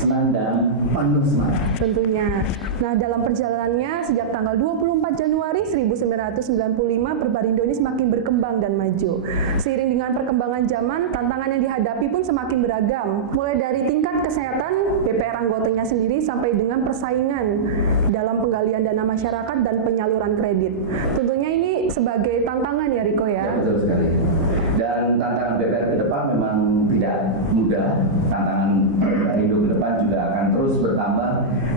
senang dan penuh semangat. Tentunya. Nah, dalam perjalanannya sejak tanggal 24 Januari 1995, Perbarindo ini semakin berkembang dan maju. Seiring dengan perkembangan zaman, tantangan yang dihadapi pun semakin beragam. Mulai dari tingkat kesehatan BPR anggotanya sendiri sampai dengan persaingan dalam penggalian dana masyarakat dan penyaluran kredit. Tentunya ini sebagai tantangan ya Riko ya. Ya, betul sekali. Dan tantangan BPR ke depan memang tidak mudah. Tantangan Perbarindo ke depan juga akan terus bertambah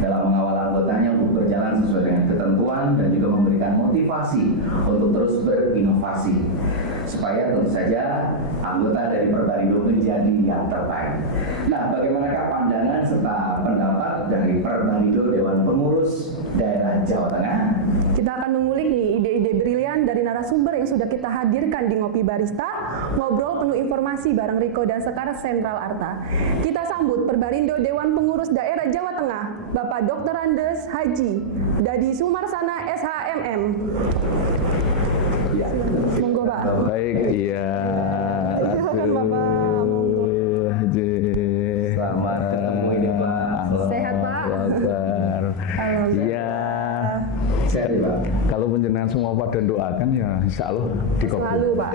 dalam mengawal anggotanya untuk berjalan sesuai dengan ketentuan dan juga memberikan motivasi untuk terus berinovasi supaya tentu saja anggota dari Perbarindo menjadi yang terbaik. Nah, bagaimanakah pandangan serta pendapat dari Perbarindo Dewan Pengurus Daerah Jawa Tengah? Kita akan mengulik nih ide-ide brilian dari narasumber yang sudah kita hadirkan di Ngopi Barista, ngobrol penuh informasi bareng Riko dan Sekar Sentral Arta. Kita sambut Perbarindo Dewan Pengurus Daerah Jawa Tengah, Bapak Dr. Andes Haji Dadi Sumarsana SHMM. Ya. Monggo Pak. Baik, iya. Silakan Bapak. Monggo. Selamat ketemu ini Pak. Sehat Pak. Kabar. Halo. Iya. Sehat ya Pak. Kalau penjenengan semua pada doakan ya insya Allah dikabul. Selalu Pak.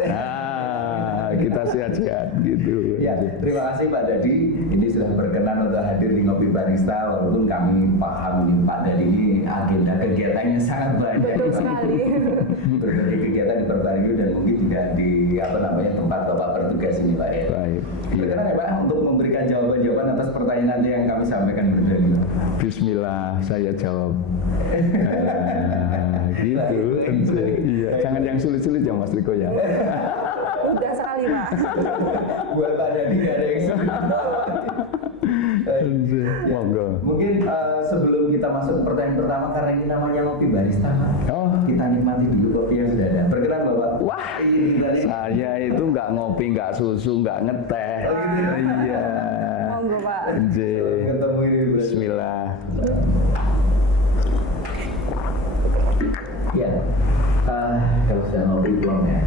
Kita sehat-sehat gitu. Ya, terima kasih Pak Dadi. Ini sudah berkenan untuk hadir di Ngopi Barista. Walaupun kami paham nih Pak Dadi ini agenda kegiatannya sangat banyak. Betul sekali. Berbagai kegiatan di Perbarindo dan mungkin tidak di tempat Bapak bertugas ini Pak ya. Baik. Berkenan ya Pak untuk memberikan jawaban-jawaban atas pertanyaan nanti yang kami sampaikan berdua ini Pak. Bismillah, saya jawab. Gitu. Iya. Jangan yang sulit-sulit ya Mas Riko ya. Udah sekali Pak. Buat Pak Dadi nggak ada yang sulit. Monggo. Mungkin sebelum kita masuk ke pertanyaan pertama, karena ini namanya Ngopi Barista Pak. Oh, Kita nikmati dulu kopi yang sudah ada. Berkenan Bapak. wah, saya itu nggak ngopi, nggak susu, nggak ngeteh. Oh, gitu. Iya. Monggo Pak. Anjir. Ketemu ini berarti. Bismillah. Ya, kalau sudah ngopi pulang ya.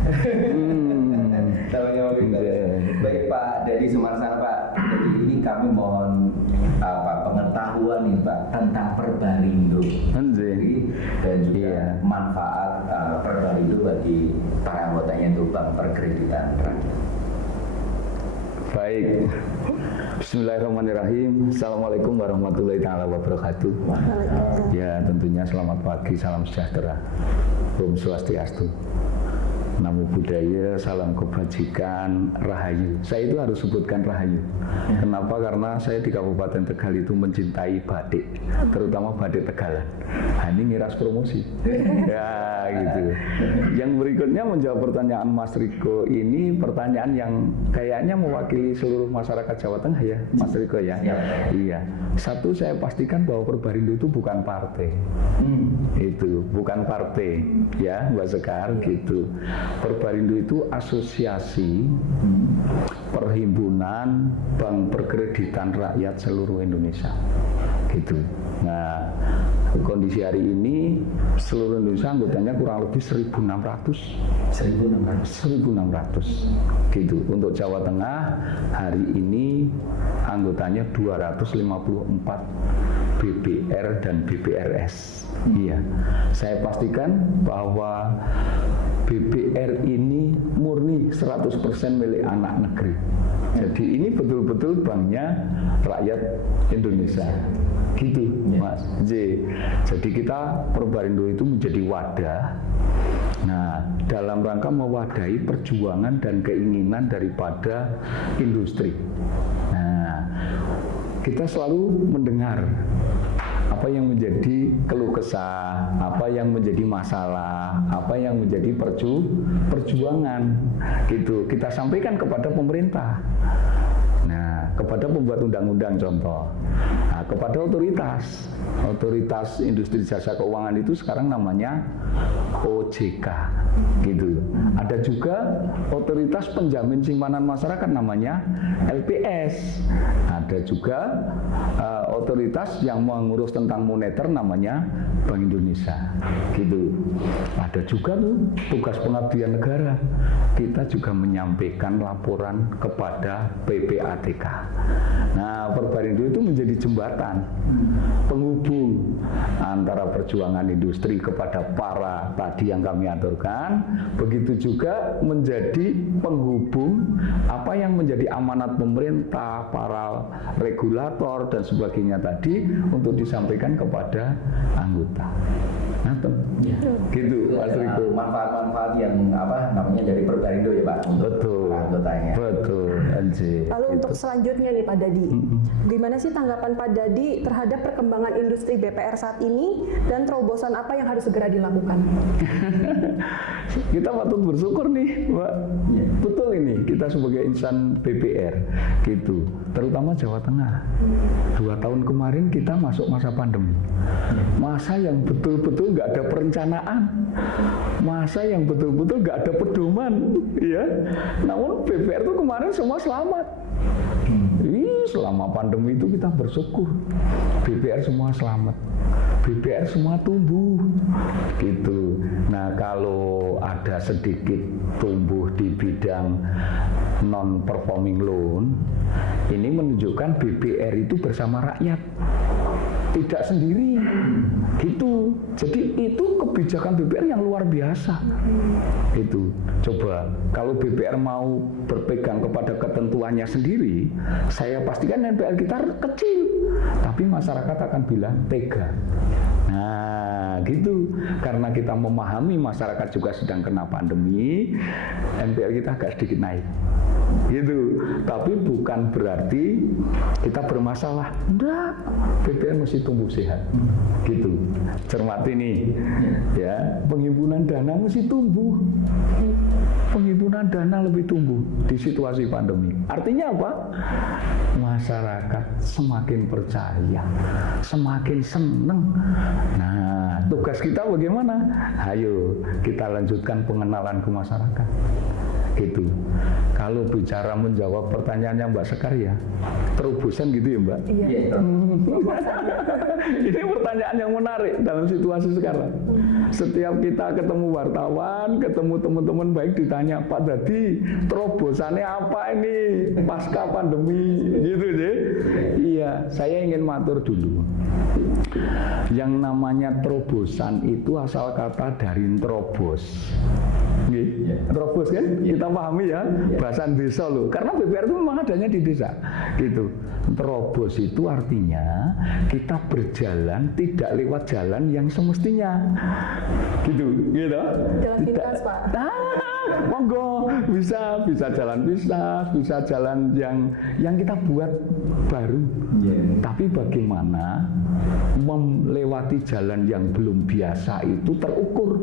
Namanya ngopi Barista. Baik Pak Dadi Sumarsana Pak. Jadi ini kami mohon pengetahuan nih Pak tentang Perbarindo. Anjir. Dan juga Iya. manfaat Perbarindo bagi para anggotanya itu Bank Perkreditan Rakyat. Baik. Bismillahirrahmanirrahim. Assalamualaikum warahmatullahi taala wabarakatuh. Ya, tentunya selamat pagi, salam sejahtera. Om Swastiastu. Namo Buddhaya, salam kebajikan, rahayu. Saya itu harus sebutkan rahayu. Kenapa? Karena saya di Kabupaten Tegal itu mencintai batik, terutama batik Tegalan. Nah, ini ngiras promosi. Ya, gitu. Yang berikutnya menjawab pertanyaan Mas Riko ini pertanyaan yang kayaknya mewakili seluruh masyarakat Jawa Tengah ya, Mas Riko ya. Iya. Satu, saya pastikan bahwa Perbarindo itu bukan partai. Itu bukan partai, ya Mbak Sekar gitu. Perbarindo itu asosiasi perhimpunan bank perkreditan rakyat seluruh Indonesia gitu. Nah, kondisi hari ini seluruh Indonesia anggotanya kurang lebih 1.600 gitu. Untuk Jawa Tengah hari ini anggotanya 254 BBR dan BBRS. Iya, saya pastikan bahwa BBR ini murni 100% milik anak negeri. Jadi ini betul-betul banknya rakyat Indonesia. Gitu, Mas J. Jadi kita Perbarindo itu menjadi wadah. Nah, dalam rangka mewadahi perjuangan dan keinginan daripada industri. Nah, kita selalu mendengar apa yang menjadi keluh kesah, apa yang menjadi masalah, apa yang menjadi perjuangan gitu. Kita sampaikan kepada pemerintah. Nah, kepada pembuat undang-undang contoh. Nah, kepada otoritas industri jasa keuangan itu sekarang namanya OJK gitu. Ada juga otoritas penjamin simpanan masyarakat namanya LPS. Ada juga otoritas yang mengurus tentang moneter namanya Bank Indonesia. Gitu. Ada juga tuh tugas pengabdian negara. Kita juga menyampaikan laporan kepada PPATK. Nah, Perbarindo itu menjadi jembatan penghubung antara perjuangan industri kepada para tadi yang kami aturkan, begitu juga menjadi penghubung apa yang menjadi amanat pemerintah, para regulator dan sebagainya tadi untuk disampaikan kepada anggota. Nah, gitu Mas Riko. Manfaat-manfaat yang dari Perbarindo ya Pak untuk Betul. anggotanya. Betul, Anji. Lalu Gitu. untuk selanjutnya nih Pak Dadi, gimana sih tanggapan Pak Dadi terhadap perkembangan industri BPR saat ini dan terobosan apa yang harus segera dilakukan? Kita patut bersyukur nih, Mbak. Betul ini, kita sebagai insan BPR, gitu. Terutama Jawa Tengah. 2 tahun kemarin kita masuk masa pandemi. Masa yang betul-betul nggak ada perencanaan. Masa yang betul-betul nggak ada pedoman, ya. Namun BPR itu kemarin semua selamat. Selama pandemi itu kita bersyukur. BPR semua selamat. BPR semua tumbuh, gitu. Nah, kalau ada sedikit tumbuh di bidang non performing loan, ini menunjukkan BPR itu bersama rakyat, tidak sendiri, gitu. Jadi itu kebijakan BPR yang luar biasa. Itu coba kalau BPR mau berpegang kepada ketentuannya sendiri, saya pastikan NPL kita kecil, tapi masyarakat akan bilang tega. Nah, gitu. Karena kita memahami masyarakat juga sedang kena pandemi, NPL kita agak sedikit naik. Gitu. Tapi bukan berarti kita bermasalah. Enggak. BPR mesti tumbuh sehat. Gitu. Cermati nih. Ya, penghimpunan dana mesti tumbuh. Penghimpunan dana lebih tumbuh di situasi pandemi. Artinya apa? Masyarakat semakin percaya, semakin senang. Nah, tugas kita bagaimana? Ayo kita lanjutkan pengenalan ke masyarakat. Gitu. Kalau bicara menjawab pertanyaannya Mbak Sekar ya, terobosan gitu ya Mbak? Iya. Ini pertanyaan yang menarik dalam situasi sekarang. Setiap kita ketemu wartawan, ketemu teman-teman baik ditanya, Pak Dadi, terobosannya apa ini pasca pandemi? Gitu deh. Iya, saya ingin matur dulu. Yang namanya terobosan itu asal kata dari terobos. Terobos kan? Kita pahami ya, bahasa desa loh. Karena BPR itu memang adanya di desa. Gitu. Terobos itu artinya kita berjalan tidak lewat jalan yang semestinya. Gitu. Jalan pintas, Pak. Monggo bisa jalan pintas, bisa jalan yang kita buat baru. Tapi bagaimana melewati jalan yang belum biasa itu terukur.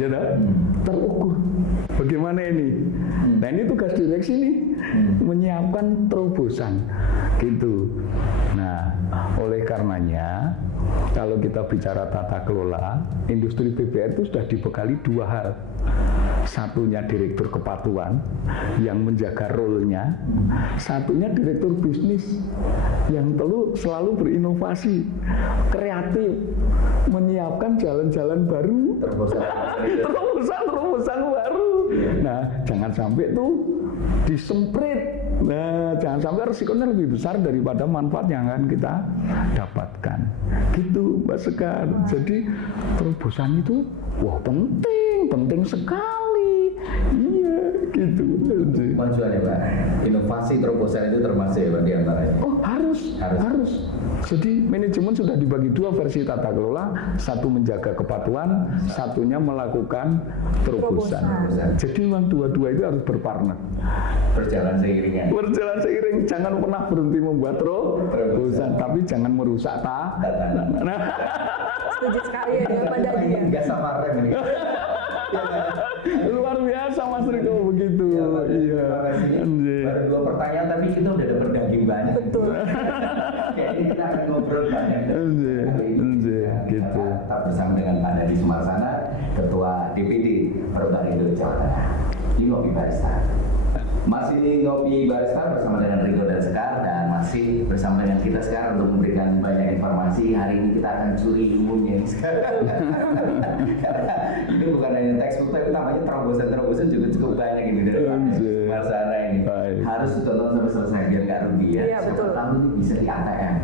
Ya dah? Terukur. Bagaimana ini? Nah, ini tugas direksi nih, menyiapkan terobosan, gitu. Nah, oleh karenanya, kalau kita bicara tata kelola, industri BPR itu sudah dibekali 2 hal. Satunya direktur kepatuhan yang menjaga role-nya, satunya direktur bisnis yang selalu berinovasi, kreatif, menyiapkan jalan-jalan baru, terobosan baru. Nah, jangan sampai tuh disemprit. Nah, jangan sampai resikonya lebih besar daripada manfaat yang akan kita dapatkan. Gitu, Mbak Sekar. Jadi terobosan itu penting sekali. Iya, gitu. Kemajuan ya Pak. Inovasi terobosan itu termasuk ya Pak di antaranya. Oh, harus. Jadi manajemen sudah dibagi 2 versi tata kelola, satu menjaga kepatuhan, satunya melakukan terobosan. Jadi memang dua-dua itu harus berpartner. Berjalan seiring, jangan pernah berhenti membuat terobosan, tapi jangan merusak Nah, Setuju sekali ya dengan Pak Dadi ya. Nggak sama rem ini. Luar biasa Mas Riko begitu. Iya. Baru 2 pertanyaan tapi kita udah dapat daging banyak. Betul. Kayaknya kita akan ngobrol banyak. Gitu. Tetap bersama dengan Pak Dadi Sumarsana Ketua DPD Perbarindo Jawa Tengah. Di Ngopi Barista. Masih Ngopi Barista bersama dengan Ringo dan Sekar, dan masih bersama dengan kita sekarang untuk memberikan banyak informasi. Hari ini kita akan curi ilmunya sekarang. Ini bukan hanya textbook, tapi namanya terobosan juga cukup banyak ini dari Mas Ana ini. Harus ditonton sampai selesai biar nggak rugi ya. Iya, betul. Siapa tahu ini bisa di ATM.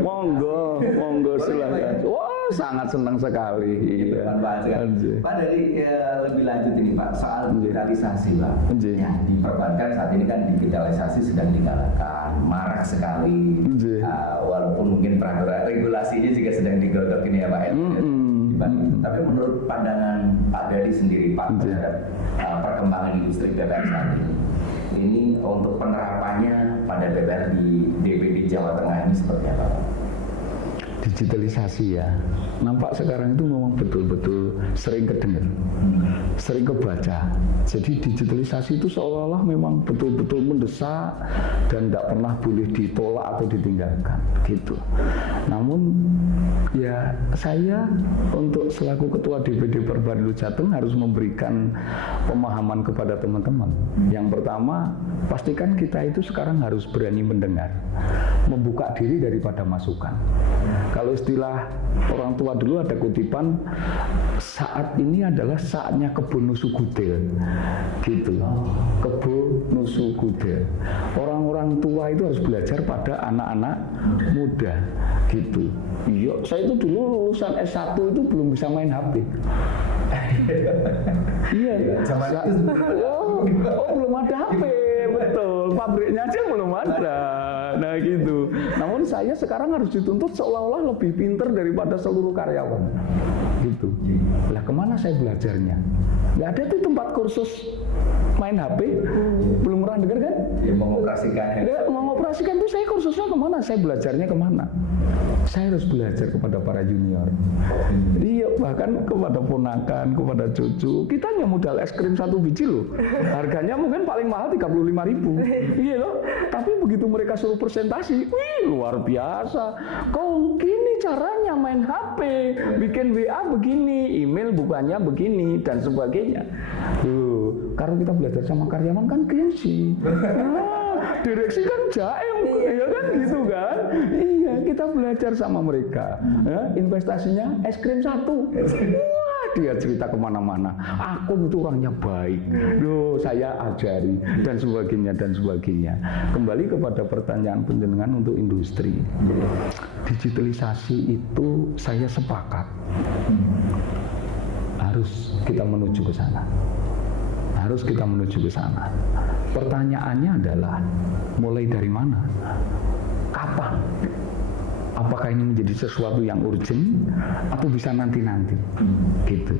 Monggo silakan. Wah, sangat senang sekali. Iya. Pak, dari lebih lanjut ini Pak, soal digitalisasi Pak. Ya, di perbankan saat ini kan digitalisasi sedang digalakan, marak sekali. Walaupun mungkin peraturan regulasinya juga sedang digodok ini ya Pak. Tapi menurut pandangan Pak Dadi sendiri Pak terhadap perkembangan industri BBR saat ini untuk penerapannya pada BBR di DPD Jawa Tengah ini seperti apa Pak? Digitalisasi ya, nampak sekarang itu memang betul-betul sering kedengar, sering kebaca. Jadi digitalisasi itu seolah-olah memang betul-betul mendesak dan tidak pernah boleh ditolak atau ditinggalkan gitu. Namun ya saya untuk selaku Ketua DPD Perbarindo Jateng harus memberikan pemahaman kepada teman-teman. Yang pertama, pastikan kita itu sekarang harus berani mendengar, membuka diri daripada masukan. Kalau istilah orang tua dulu ada kutipan, saat ini adalah saatnya kebun nusu gudel, gitu. Kebun nusu gudel. Orang-orang tua itu harus belajar pada anak-anak muda, gitu. Iya, saya itu dulu lulusan S1 itu belum bisa main HP. Iya, belum ada HP, betul. Pabriknya aja belum ada. Nah gitu. Namun saya sekarang harus dituntut seolah-olah lebih pinter daripada seluruh karyawan. Gitu. Lah kemana saya belajarnya? Nggak ada tuh tempat kursus main HP. Belum pernah dengar kan? Ya, mengoperasikannya. Ya, mengoperasikan tuh saya kursusnya kemana? Saya belajarnya kemana? Saya harus belajar kepada para junior. Iya, bahkan kepada ponakan, kepada cucu. Kita hanya modal es krim 1 biji loh. Harganya mungkin paling mahal 35.000. Iya loh. Tapi begitu mereka suruh presentasi, wih luar biasa. Kok gini caranya main HP, bikin WA begini, email bukannya begini dan sebagainya. Karena kita belajar sama karyawan kan gengsi. Direksi kan jaim, ya kan gitu kan? Iya, kita belajar sama mereka. Investasinya es krim 1. Wah, dia cerita kemana-mana. Aku itu orangnya baik. Loh, saya ajari dan sebagainya dan sebagainya. Kembali kepada pertanyaan penjenengan untuk industri. Digitalisasi itu saya sepakat. Harus kita menuju ke sana. Harus kita menuju ke sana. Pertanyaannya adalah mulai dari mana? Kapan? Apakah ini menjadi sesuatu yang urgent atau bisa nanti-nanti? Gitu.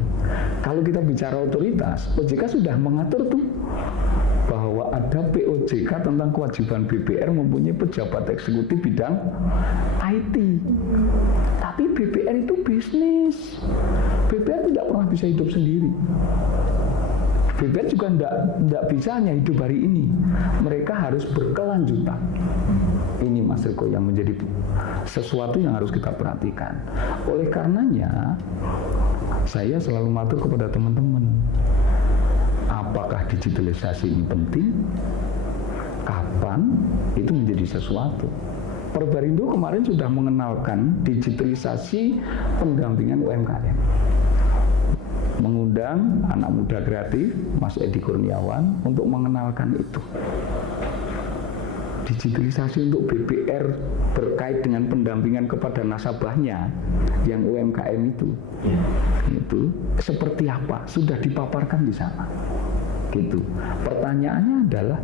Kalau kita bicara otoritas, OJK sudah mengatur tuh bahwa ada POJK tentang kewajiban BBR mempunyai pejabat eksekutif bidang IT. Tapi BBR itu bisnis. BBR tidak pernah bisa hidup sendiri. BBR juga tidak bisa hanya hidup hari ini. Mereka harus berkelanjutan. Ini Mas Riko yang menjadi sesuatu yang harus kita perhatikan. Oleh karenanya, saya selalu matur kepada teman-teman. Apakah digitalisasi ini penting? Kapan itu menjadi sesuatu? Perbarindo kemarin sudah mengenalkan digitalisasi pendampingan UMKM. Mengundang anak muda kreatif, Mas Edi Kurniawan, untuk mengenalkan itu. Digitalisasi untuk BBR berkait dengan pendampingan kepada nasabahnya yang UMKM itu seperti apa? Sudah dipaparkan di sana. Gitu. Pertanyaannya adalah,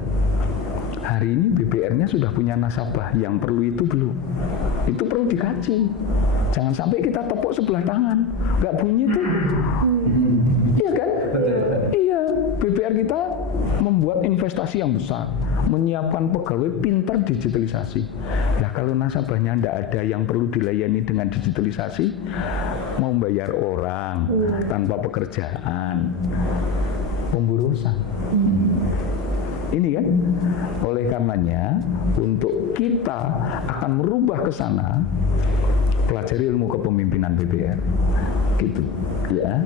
hari ini BBR-nya sudah punya nasabah yang perlu itu belum? Itu perlu dikaji. Jangan sampai kita tepuk sebelah tangan, nggak bunyi tuh. Iya kan? Iya, BBR kita membuat investasi yang besar, menyiapkan pegawai pintar digitalisasi. Nah, kalau nasabahnya tidak ada yang perlu dilayani dengan digitalisasi, mau bayar orang tanpa pekerjaan, pemburusan. Ini kan, oleh karenanya untuk kita akan merubah ke sana, pelajari ilmu kepemimpinan BPR, gitu ya.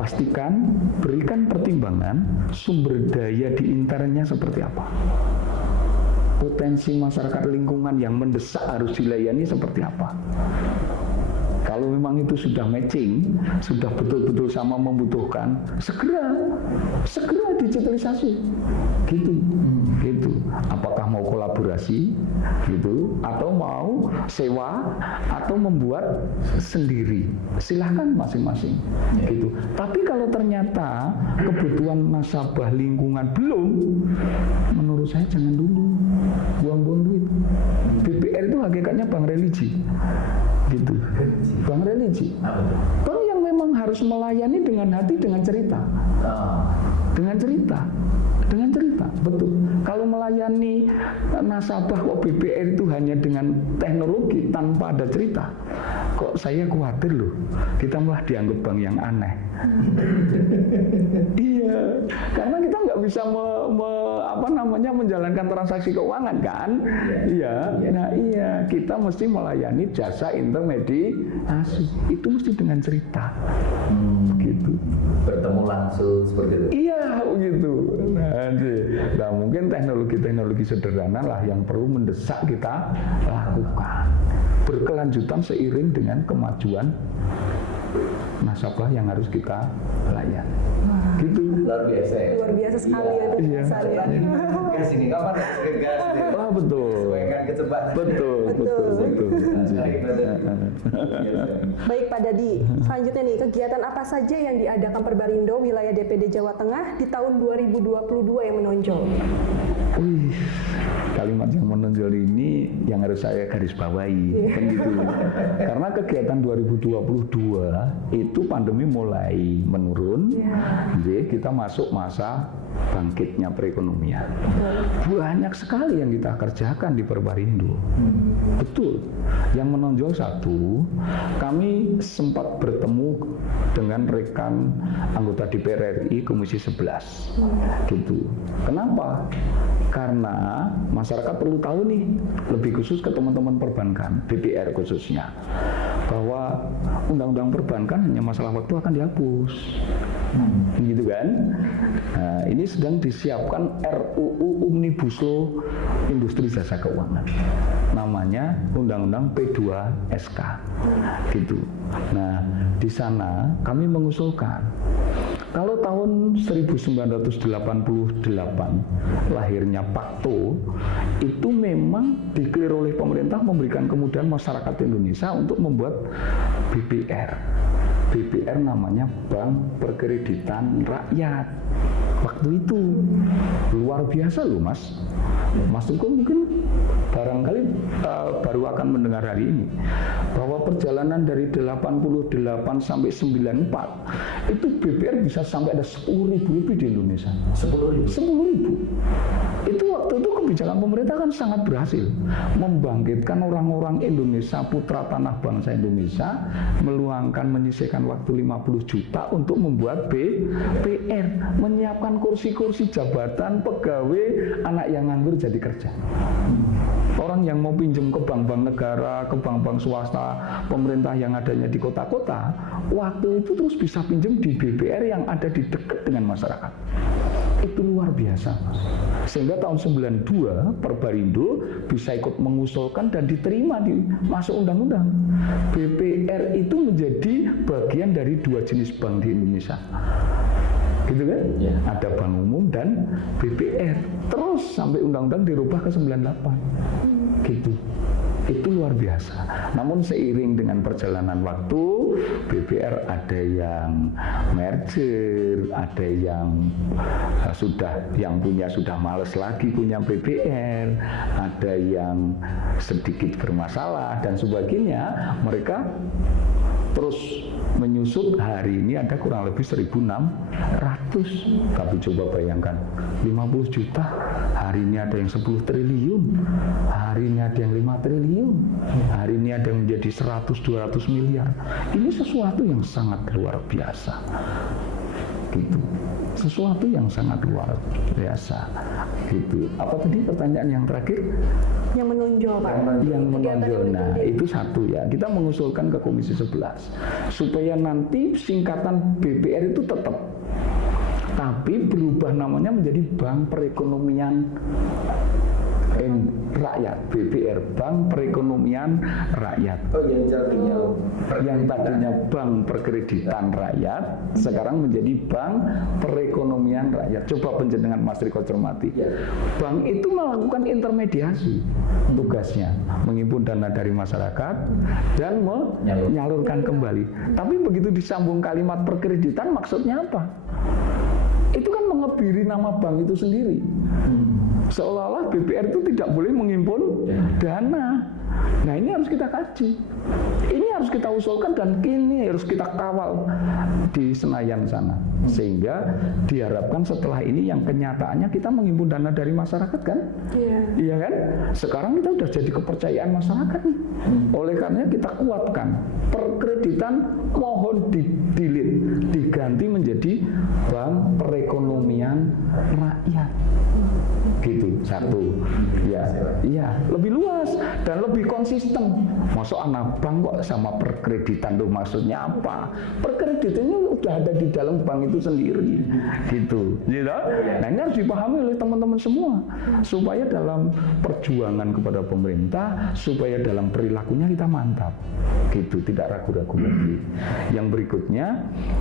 Pastikan, berikan pertimbangan sumber daya di internnya seperti apa, potensi masyarakat lingkungan yang mendesak harus dilayani seperti apa. Kalau memang itu sudah matching, sudah betul-betul sama membutuhkan, segera digitalisasi, gitu. Apakah mau kolaborasi, gitu, atau mau sewa, atau membuat sendiri, silahkan masing-masing, gitu. Tapi kalau ternyata kebutuhan nasabah lingkungan belum, menurut saya jangan dulu buang-buang duit. BPR itu hakikatnya bank religi, gitu. Bank religi. Bank yang memang harus melayani dengan hati, dengan cerita. Dengan cerita, betul. Kalau melayani nasabah kok BPR itu hanya dengan teknologi tanpa ada cerita, kok saya khawatir loh, kita malah dianggap bank yang aneh. Iya, karena kita nggak bisa menjalankan transaksi keuangan kan? Iya, kita mesti melayani jasa intermediasi, itu mesti dengan cerita, gitu. Bertemu langsung seperti itu. Iya, begitu. Nah, mungkin teknologi sederhana lah yang perlu mendesak kita lakukan, berkelanjutan seiring dengan kemajuan nasabah yang harus kita layani. Gitu. Luar biasa ya. Luar biasa sekali ya penjelasannya. Gas ini kapan gas? Betul. Sesuaikan kecepatan. Betul. Baik Pak Dadi, selanjutnya nih, kegiatan apa saja yang diadakan Perbarindo wilayah DPD Jawa Tengah di tahun 2022 yang menonjol? Wih, kalimat yang menonjol ini yang harus saya garis bawahi, kan gitu. Karena kegiatan 2022 itu pandemi mulai menurun, jadi kita masuk masa bangkitnya perekonomian. Banyak sekali yang kita kerjakan di Perbarindo. Betul. Yang menonjol satu, kami sempat bertemu dengan rekan anggota DPR RI Komisi 11. Gitu. Kenapa? Karena masyarakat perlu tahu nih, lebih khusus ke teman-teman perbankan, BPR khususnya, bahwa undang-undang perbankan hanya masalah waktu akan dihapus. Gitu kan? Nah, ini sedang disiapkan RUU Omnibus Law Industri Jasa Keuangan. Namanya Undang-Undang P2SK. Gitu. Nah, di sana kami mengusulkan kalau tahun 1988 lahirnya Pakto itu memang diklir oleh pemerintah memberikan kemudahan masyarakat Indonesia untuk membuat BPR. BPR namanya Bank Perkreditan Rakyat. Waktu itu luar biasa loh Mas. Mas Tuku mungkin barangkali baru akan mendengar hari ini bahwa perjalanan dari 88 sampai 94 itu BPR bisa sampai ada 10.000 lebih di Indonesia. 10.000. Itu waktu itu kebijakan pemerintah kan sangat berhasil membangkitkan orang-orang Indonesia, putra tanah bangsa Indonesia, menyisihkan waktu 50 juta untuk membuat BPR, menyiapkan kursi-kursi jabatan pegawai, anak yang nganggur jadi kerja. Orang yang mau pinjam ke bank-bank negara, ke bank-bank swasta, pemerintah yang adanya di kota-kota, waktu itu terus bisa pinjam di BPR yang ada di dekat dengan masyarakat. Itu luar biasa. Sehingga tahun 92 Perbarindo bisa ikut mengusulkan dan diterima masuk undang-undang. BPR itu menjadi bagian dari 2 jenis bank di Indonesia. Gitu kan? Ya. Ada bank umum dan BPR. Terus sampai undang-undang dirubah ke 98. Gitu. Itu luar biasa. Namun seiring dengan perjalanan waktu, BPR ada yang merger, ada yang sudah males lagi punya BPR, ada yang sedikit bermasalah dan sebagainya. Mereka terus menyusut. Hari ini ada kurang lebih 1.600. Tapi coba bayangkan, 50 juta, hari ini ada yang 10 triliun, hari ini ada yang 5 triliun, hari ini ada yang menjadi 100-200 miliar. Ini sesuatu yang sangat luar biasa. gitu. Sesuatu yang sangat luar biasa gitu. Apa tadi pertanyaan yang terakhir? Yang menonjol, Pak. Yang menonjol. Kegiatan Nah, itu satu ya. Kita mengusulkan ke Komisi 11 supaya nanti singkatan BPR itu tetap, tapi berubah namanya menjadi Bank Perekonomian Rakyat, BPR, Bank Perekonomian Rakyat. Oh, Yang tadinya Bank Perkreditan Rakyat, sekarang menjadi Bank Perekonomian Rakyat. Coba penjenengan Mas Riko cermati. Bank itu melakukan intermediasi, tugasnya menghimpun dana dari masyarakat dan menyalurkan kembali. Tapi begitu disambung kalimat perkreditan, maksudnya apa? Itu kan mengebiri nama bank itu sendiri. Seolah-olah BPR itu tidak boleh menghimpun dana. Nah, ini harus kita kaji. Ini harus kita usulkan dan ini harus kita kawal di Senayan sana. Sehingga diharapkan setelah ini yang kenyataannya kita menghimpun dana dari masyarakat kan? Iya kan? Sekarang kita sudah jadi kepercayaan masyarakat nih. Oleh karenanya kita kuatkan. Perkreditan mohon di-delete, diganti menjadi Bank Perekonomian Rakyat. Gitu, satu. Ya, lebih luas dan lebih konsisten. Masuk anak bank kok sama perkreditan tuh maksudnya apa? Perkreditan ini udah ada di dalam bank itu sendiri, gitu. Nah, ini harus dipahami oleh teman-teman semua supaya dalam perjuangan kepada pemerintah, supaya dalam perilakunya kita mantap, gitu, tidak ragu-ragu lagi. Yang berikutnya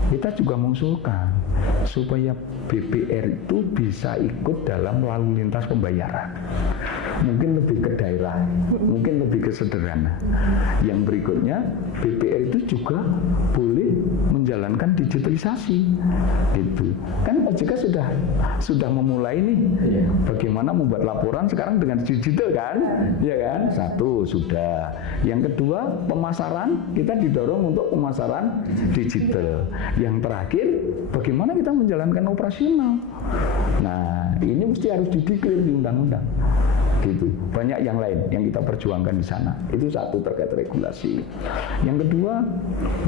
kita juga mengusulkan supaya BPR itu bisa ikut dalam lalu lintas pembayaran. Mungkin lebih ke daerah, mungkin lebih ke sederhana. Yang berikutnya, BPR itu juga boleh menjalankan digitalisasi. Gitu. Kan OJK sudah memulai nih bagaimana membuat laporan sekarang dengan digital kan? Ya kan? Satu sudah. Yang kedua, pemasaran kita didorong untuk pemasaran digital. Yang terakhir, bagaimana kita menjalankan operasional. Nah, ini mesti harus dideklar di undang-undang. Gitu. Banyak yang lain yang kita perjuangkan di sana. Itu satu terkait regulasi. Yang kedua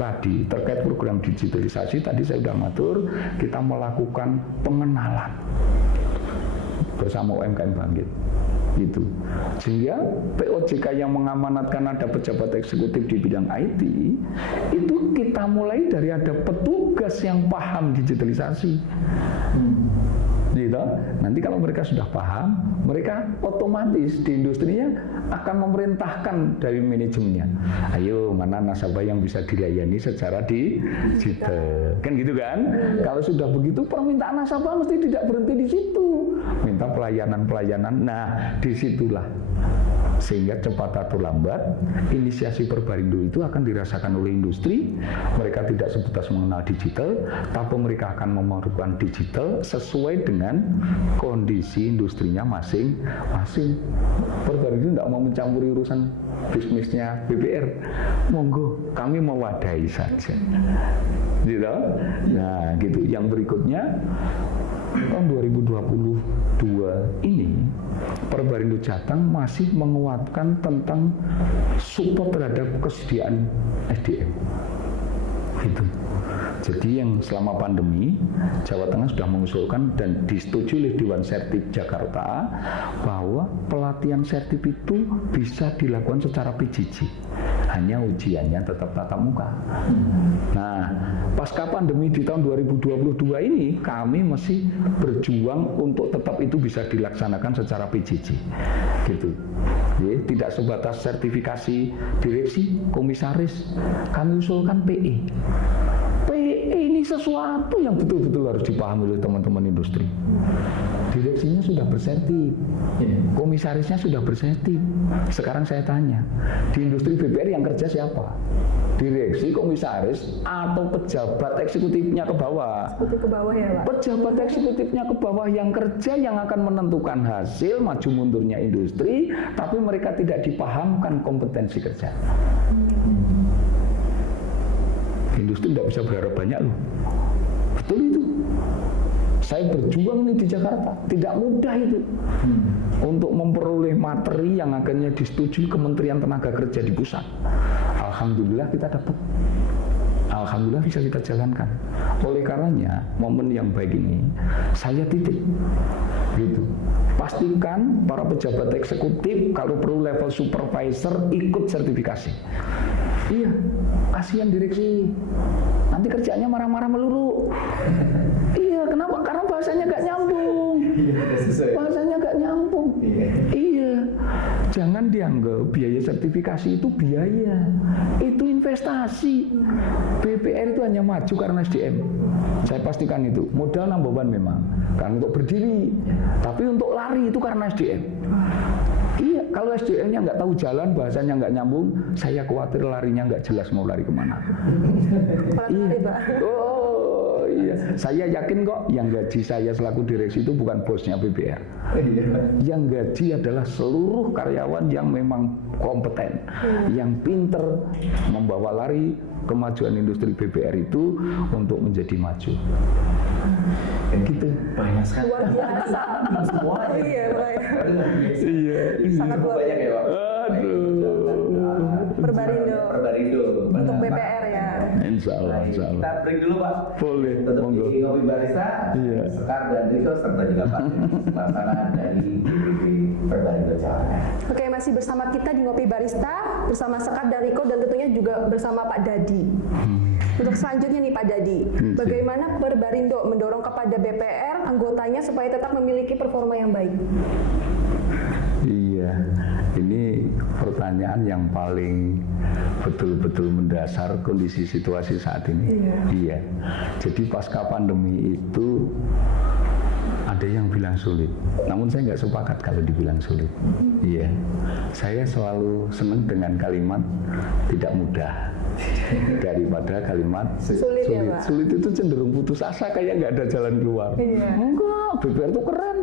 tadi terkait program digitalisasi, tadi saya sudah matur, kita melakukan pengenalan bersama UMKM Bangkit. Gitu. Sehingga POJK yang mengamanatkan ada pejabat eksekutif di bidang IT, itu kita mulai dari ada petugas yang paham digitalisasi. Gitu. Nanti kalau mereka sudah paham, mereka otomatis di industrinya akan memerintahkan dari manajemennya. Ayo, mana nasabah yang bisa dilayani secara digital. Kan gitu kan? Kalau sudah begitu, permintaan nasabah mesti tidak berhenti di situ. Minta pelayanan-pelayanan. Nah, disitulah sehingga cepat atau lambat inisiasi Perbarindo itu akan dirasakan oleh industri. Mereka tidak sebatas mengenal digital, tapi mereka akan memerlukan digital sesuai dengan kondisi industrinya masing-masing. Perbarindo tidak mau mencampuri urusan bisnisnya BPR. Monggo, kami mewadahi saja. Gitu? Nah, gitu. Yang berikutnya tahun 2022 ini Perbarindo Jateng masih menguatkan tentang support terhadap kesediaan SDM. Gitu. Jadi yang selama pandemi Jawa Tengah sudah mengusulkan dan disetujui oleh Dewan Sertip Jakarta bahwa pelatihan sertip itu bisa dilakukan secara PJJ. Hanya ujiannya tetap tatap muka. Nah, pasca pandemi di tahun 2022 ini kami masih berjuang untuk tetap itu bisa dilaksanakan secara PJJ. Gitu. Ya, tidak sebatas sertifikasi direksi, komisaris. Kami usulkan PE. PE ini sesuatu yang betul-betul harus dipahami oleh teman-teman industri. Direksinya sudah bersertif, komisarisnya sudah bersertif. Sekarang saya tanya, di industri BPR yang kerja siapa? Direksi, komisaris, atau pejabat eksekutifnya ke bawah? Eksekutif ke bawah ya, Pak? Pejabat eksekutifnya ke bawah yang kerja, yang akan menentukan hasil maju mundurnya industri, tapi mereka tidak dipahamkan kompetensi kerja. Industri tidak bisa berharap banyak loh. Betul itu. Saya berjuang ini di Jakarta, tidak mudah itu untuk memperoleh materi yang akhirnya disetujui Kementerian Tenaga Kerja di pusat. Alhamdulillah kita dapat. Alhamdulillah bisa kita jalankan. Oleh karenanya momen yang baik ini saya titip gitu. Pastikan para pejabat eksekutif kalau perlu level supervisor ikut sertifikasi. Iya, kasihan direksi. Nanti kerjanya marah-marah melulu. Iya, kenapa? Karena bahasanya nggak nyambung. Bahasanya nggak nyambung. Iya. Jangan dianggap biaya sertifikasi itu biaya. Itu investasi. BPR itu hanya maju karena SDM. Saya pastikan itu. Modal nambahan memang. Karena untuk berdiri. Tapi untuk lari itu karena SDM. Iya, kalau SDM-nya nggak tahu jalan, bahasanya nggak nyambung, saya khawatir larinya nggak jelas mau lari kemana. Iya. Oh iya, saya yakin kok yang gaji saya selaku direksi itu bukan bosnya BPR. Yang gaji adalah seluruh karyawan yang memang kompeten, yang pinter membawa lari kemajuan industri BPR itu untuk menjadi maju. Gitu. Banyak sekali. Luar biasa. Semua. Iya, Iya. sangat luar Banyak ya, Pak. Perbarindo. Perbarindo. Untuk BPR ya. Insya Allah. Kita break dulu, Pak. Boleh. Tetap Monggo. di Ngopi Barista, Iya. Sekar dan Riko serta juga Pak Pelaksana dari DPP Perbarindo Jawa Tengah. Oke, masih bersama kita di Ngopi Barista bersama Sekar dan Riko dan tentunya juga bersama Pak Dadi. Untuk selanjutnya nih Pak Dadi, bagaimana Perbarindo mendorong kepada BPR anggotanya supaya tetap memiliki performa yang baik? Iya, ini pertanyaan yang paling betul-betul mendasar kondisi situasi saat ini. Iya. Jadi pasca pandemi itu ada yang bilang sulit, namun saya nggak sepakat kalau dibilang sulit. Iya, saya selalu senang dengan kalimat tidak mudah daripada kalimat Sulit ya, Pak? Sulit itu cenderung putus asa, kayak nggak ada jalan keluar. Iya. Enggak, BPR itu keren.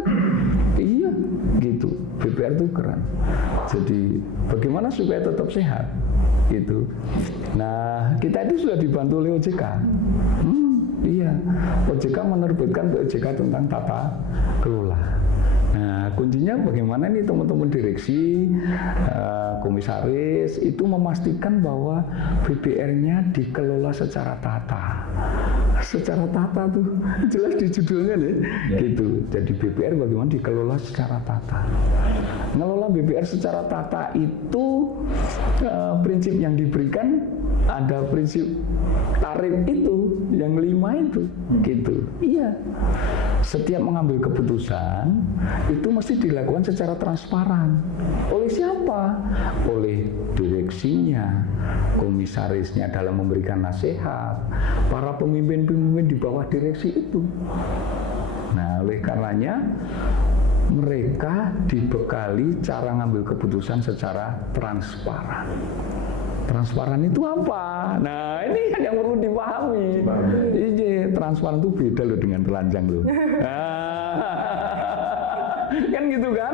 Iya, gitu. BPR itu keren. Jadi bagaimana supaya tetap sehat? Gitu. Nah, kita itu sudah dibantu oleh OJK. Iya, OJK menerbitkan OJK tentang tata kelola. Nah, kuncinya bagaimana nih teman-teman direksi, komisaris itu memastikan bahwa BPR-nya dikelola secara tata. Secara tata tuh jelas di judulnya nih, gitu. Jadi BPR bagaimana dikelola secara tata. Ngelola BPR secara tata itu prinsip yang diberikan, ada prinsip tarif itu yang 5 itu, gitu. Iya. Setiap mengambil keputusan itu mesti dilakukan secara transparan. Oleh siapa? Oleh direksinya, komisarisnya dalam memberikan nasihat, para pemimpin-pemimpin di bawah direksi itu. Nah, oleh karenanya mereka dibekali cara ngambil keputusan secara transparan. Transparan itu apa? Nah, ini yang perlu dipahami. Ini transparan itu beda loh dengan telanjang loh. Kan gitu kan?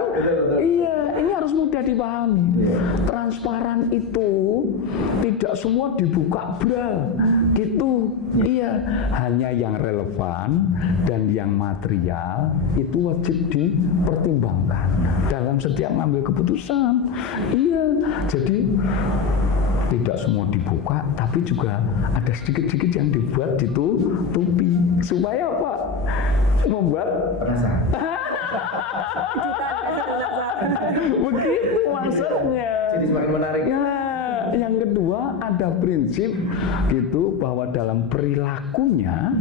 Iya, ini harus mudah dipahami. Transparan itu tidak semua dibuka bral, gitu. Iya, hanya yang relevan dan yang material itu wajib dipertimbangkan dalam setiap mengambil keputusan. Iya, jadi tidak semua dibuka, tapi juga ada sedikit-sedikit yang dibuat ditutupi supaya apa? Membuat Penasaran. begitu maksudnya. Jadi semakin menarik. Ya, yang kedua ada prinsip gitu bahwa dalam perilakunya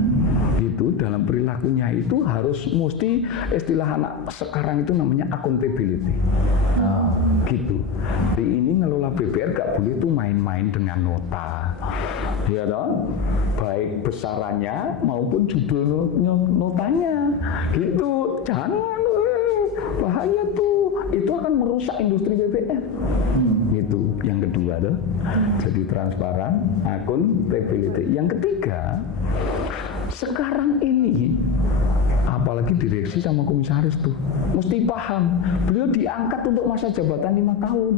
itu harus mesti istilah anak sekarang itu namanya accountability. Gitu. Di ini ngelola BPR gak boleh tuh main-main dengan nota. Ya toh? Baik besarannya maupun judul notanya. Gitu. Jangan bahaya tuh. Itu akan merusak industri BPR. Gitu. Yang kedua tuh. Jadi transparan, accountability. Yang ketiga, sekarang ini apalagi direksi sama komisaris tuh mesti paham, beliau diangkat untuk masa jabatan 5 tahun.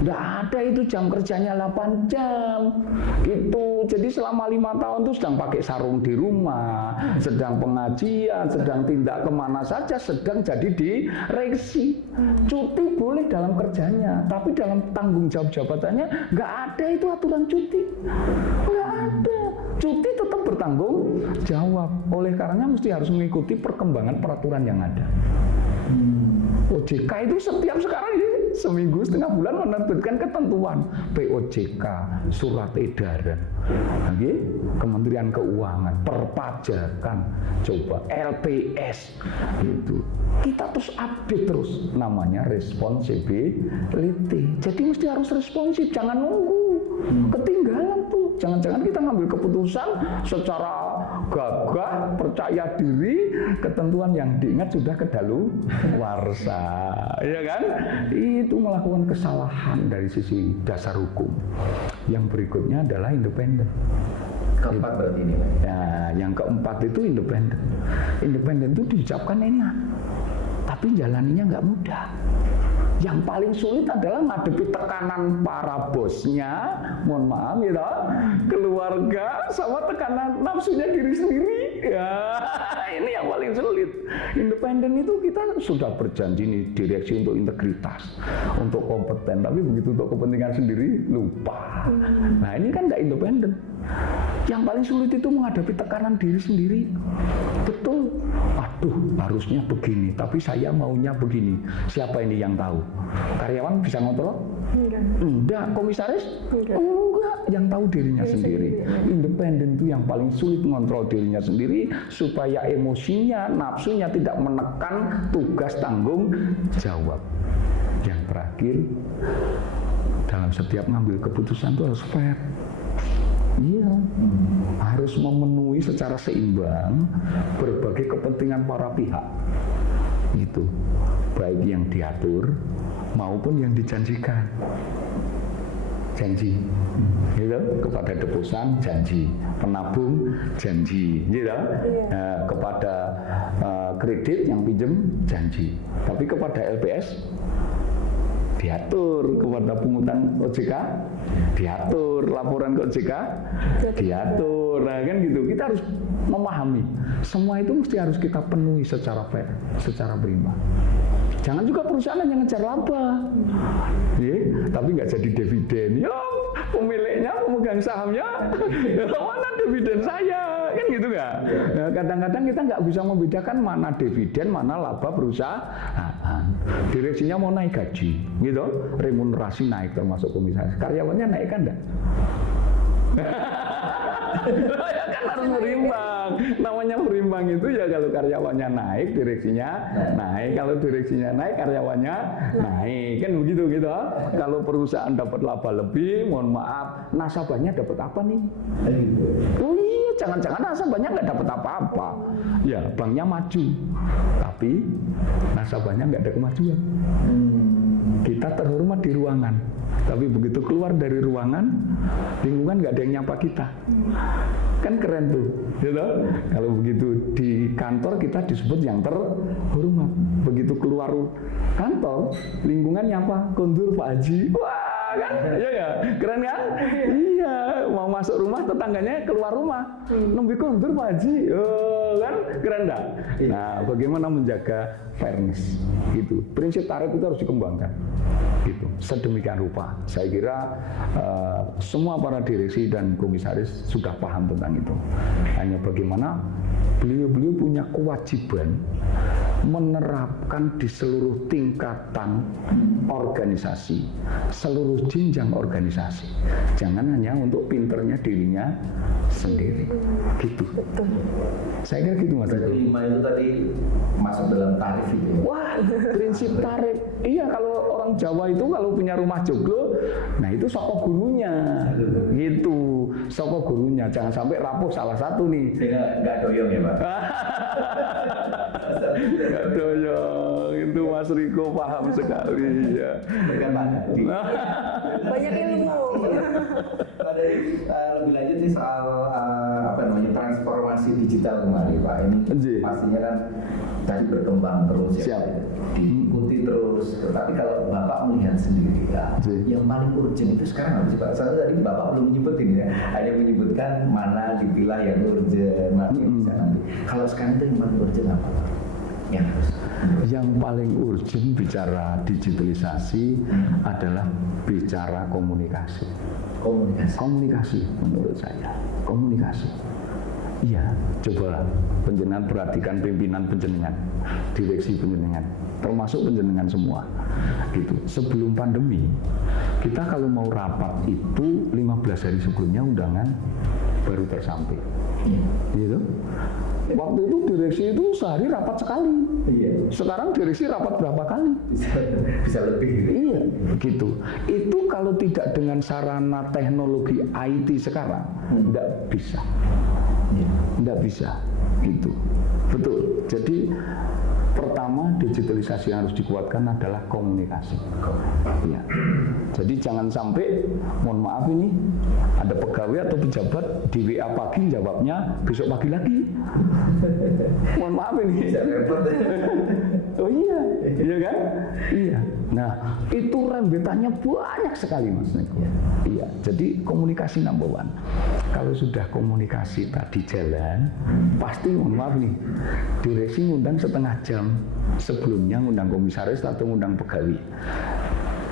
Nggak ada itu jam kerjanya 8 jam. Gitu. Jadi selama 5 tahun itu sedang pakai sarung di rumah, sedang pengajian, sedang tindak kemana saja, sedang jadi direksi. Cuti boleh dalam kerjanya, tapi dalam tanggung jawab jabatannya nggak ada itu aturan cuti. Nggak ada. Cuti tetap bertanggung jawab. Oleh karenanya mesti harus mengikuti perkembangan peraturan yang ada. OJK itu setiap sekarang ini seminggu setengah bulan menerbitkan ketentuan POJK, surat edaran, okay? Kementerian Keuangan, perpajakan, coba LPS itu kita terus update terus, namanya responsibility. Jadi mesti harus responsif, jangan nunggu ketinggalan tuh. Jangan-jangan kita ngambil keputusan secara gagah, percaya diri, ketentuan yang diingat sudah kedaluwarsa, ya kan? Itu melakukan kesalahan dari sisi dasar hukum. Yang berikutnya adalah independen. Keempat berarti ini, Pak. Ya, yang keempat itu independen. Independen itu diucapkan enak, tapi jalaninya nggak mudah. Yang paling sulit adalah menghadapi tekanan para bosnya, mohon maaf gitu, keluarga, sama tekanan nafsunya diri sendiri. Ya, ini yang paling sulit. Independen itu kita sudah berjanji nih, direksi untuk integritas, untuk kompeten, tapi begitu untuk kepentingan sendiri lupa. Nah, ini kan nggak independen. Yang paling sulit itu menghadapi tekanan diri sendiri. Betul. Aduh, harusnya begini, tapi saya maunya begini. Siapa ini yang tahu? Karyawan bisa ngontrol? Enggak. Komisaris? Enggak. Yang tahu dirinya sendiri. Independen itu yang paling sulit mengontrol dirinya sendiri supaya emosinya, nafsunya tidak menekan tugas tanggung jawab. Yang terakhir, dalam setiap mengambil keputusan itu harus fair. Iya, harus memenuhi secara seimbang berbagai kepentingan para pihak. Itu baik yang diatur maupun yang dijanjikan. Janji, gitu, kepada deposan janji, penabung janji, gitu. Kepada kredit yang pinjam janji, tapi kepada LPS diatur, kepada pungutan OJK diatur, laporan ke OJK diatur. Nah, kan gitu. Kita harus memahami semua itu mesti harus kita penuhi secara fair, secara berimbang. Jangan juga perusahaan hanya ngejar laba, tapi nggak jadi dividen. Yo, pemiliknya, pemegang sahamnya, mana dividen saya? Kan gitu nggak? Nah, kadang-kadang kita nggak bisa membedakan mana dividen, mana laba perusahaan. Direksinya mau naik gaji, gitu, remunerasi naik termasuk komisaris. Karyawannya naik kan enggak? Ya kan harus berimbang. Namanya berimbang itu ya kalau karyawannya naik, direksinya naik. Kalau direksinya naik, karyawannya naik. Kan begitu gitu. Kalau perusahaan dapat laba lebih, mohon maaf, nasabahnya dapat apa nih? Oh iya, jangan-jangan nasabahnya nggak dapat apa-apa. Ya, banknya maju, tapi nasabahnya nggak ada kemajuan. Kita terhormat di ruangan, tapi begitu keluar dari ruangan, lingkungan nggak ada yang nyapa kita. Kan keren tuh, gitu. Kalau begitu di kantor kita disebut yang terhormat. Begitu keluar kantor, lingkungan nyapa, kondur Pak Haji. Wah, kan? Iya ya, keren kan? Iya, mau masuk rumah tetangganya keluar rumah, nembe kondur Pak Haji. Kan keren dah. Nah, bagaimana menjaga fairness gitu. Prinsip tarif itu harus dikembangkan. Gitu. Sedemikian rupa. Saya kira semua para direksi dan komisaris sudah paham tentang itu. Hanya bagaimana beliau-beliau punya kewajiban menerapkan di seluruh tingkatan organisasi, seluruh jenjang organisasi. Jangan hanya untuk pinternya dirinya sendiri. Gitu. Saya kira gitu Mas. Berarti 5 itu tadi masuk dalam tarif itu. Wah, prinsip tarif. Iya, kalau orang Jawa itu kalau punya rumah joglo, nah itu soko gurunya. Gitu. Soko gurunya. Jangan sampai rapuh salah satu nih. Sehingga nggak doyong ya Pak. Nggak doyong. Itu Mas Riko paham sekali ya. Banyak ilmu. Lebih lanjut nih soal apa namanya transformasi digital kembali Pak, ini Ji. pastinya kan tadi berkembang terus ya, Siap. diikuti terus. Tapi kalau Bapak melihat sendiri ya, Ji. yang paling urgent itu sekarang apa sih Pak? Soalnya tadi Bapak belum menyebutin ya, hanya menyebutkan mana dipilah yang urgent, mana yang bisa nanti. Kalau sekarang itu yang paling urgent apa Pak? Yang harus Yang paling urgent bicara digitalisasi adalah bicara komunikasi. Komunikasi menurut saya. Komunikasi. Iya, cobalah penjenengan perhatikan pimpinan penjenengan, direksi penjenengan, termasuk penjenengan semua. Gitu. Sebelum pandemi, kita kalau mau rapat itu 15 hari sebelumnya undangan baru tersampai. Gitu. Waktu itu direksi itu sehari rapat sekali. Iya. Sekarang direksi rapat berapa kali? bisa lebih gitu. Iya, begitu. Itu kalau tidak dengan sarana teknologi IT sekarang, tidak bisa. Tidak bisa, gitu. Betul. Jadi pertama digitalisasi yang harus dikuatkan adalah komunikasi. Ya. Jadi jangan sampai, mohon maaf ini, ada pegawai atau pejabat di WA pagi jawabnya besok pagi lagi. Mohon maaf ini. Bisa repot. Oh iya, iya kan? Iya. Nah, itu rembetannya banyak sekali Mas Neko. Iya. Jadi komunikasi number one. Kalau sudah komunikasi tadi jalan, pasti mohon maaf nih, direksi ngundang setengah jam sebelumnya, ngundang komisaris atau ngundang pegawai.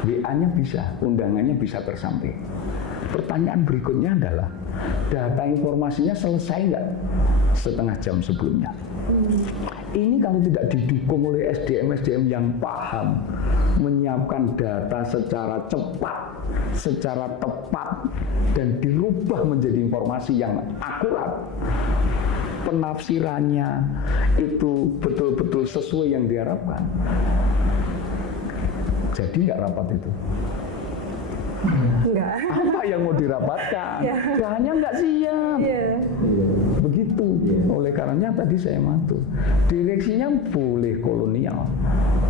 WA-nya bisa, undangannya bisa tersampai. Pertanyaan berikutnya adalah, data informasinya selesai nggak setengah jam sebelumnya? Ini kalau tidak didukung oleh SDM-SDM yang paham menyiapkan data secara cepat, secara tepat, dan dirubah menjadi informasi yang akurat, penafsirannya itu betul-betul sesuai yang diharapkan, jadi nggak rapat itu. Enggak. Apa yang mau dirapatkan? Ya. Bahannya nggak siap. Iya. Begitu. Oleh karenanya tadi saya mantu. Direksinya boleh kolonial,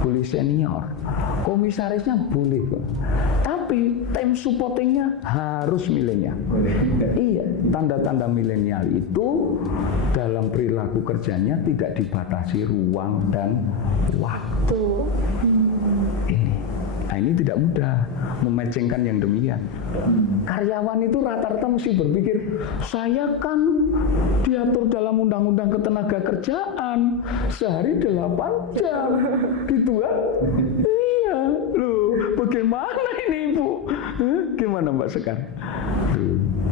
boleh senior, komisarisnya boleh. Tapi time supportingnya harus milenial. Iya, tanda-tanda milenial itu dalam perilaku kerjanya tidak dibatasi ruang dan waktu. Nah ini tidak mudah mematchingkan yang demikian. Karyawan itu rata-rata mesti berpikir, saya kan diatur dalam undang-undang ketenagakerjaan sehari 8 jam, gitu kan? Iya, loh, bagaimana ini Ibu? Gimana Mbak Sekar?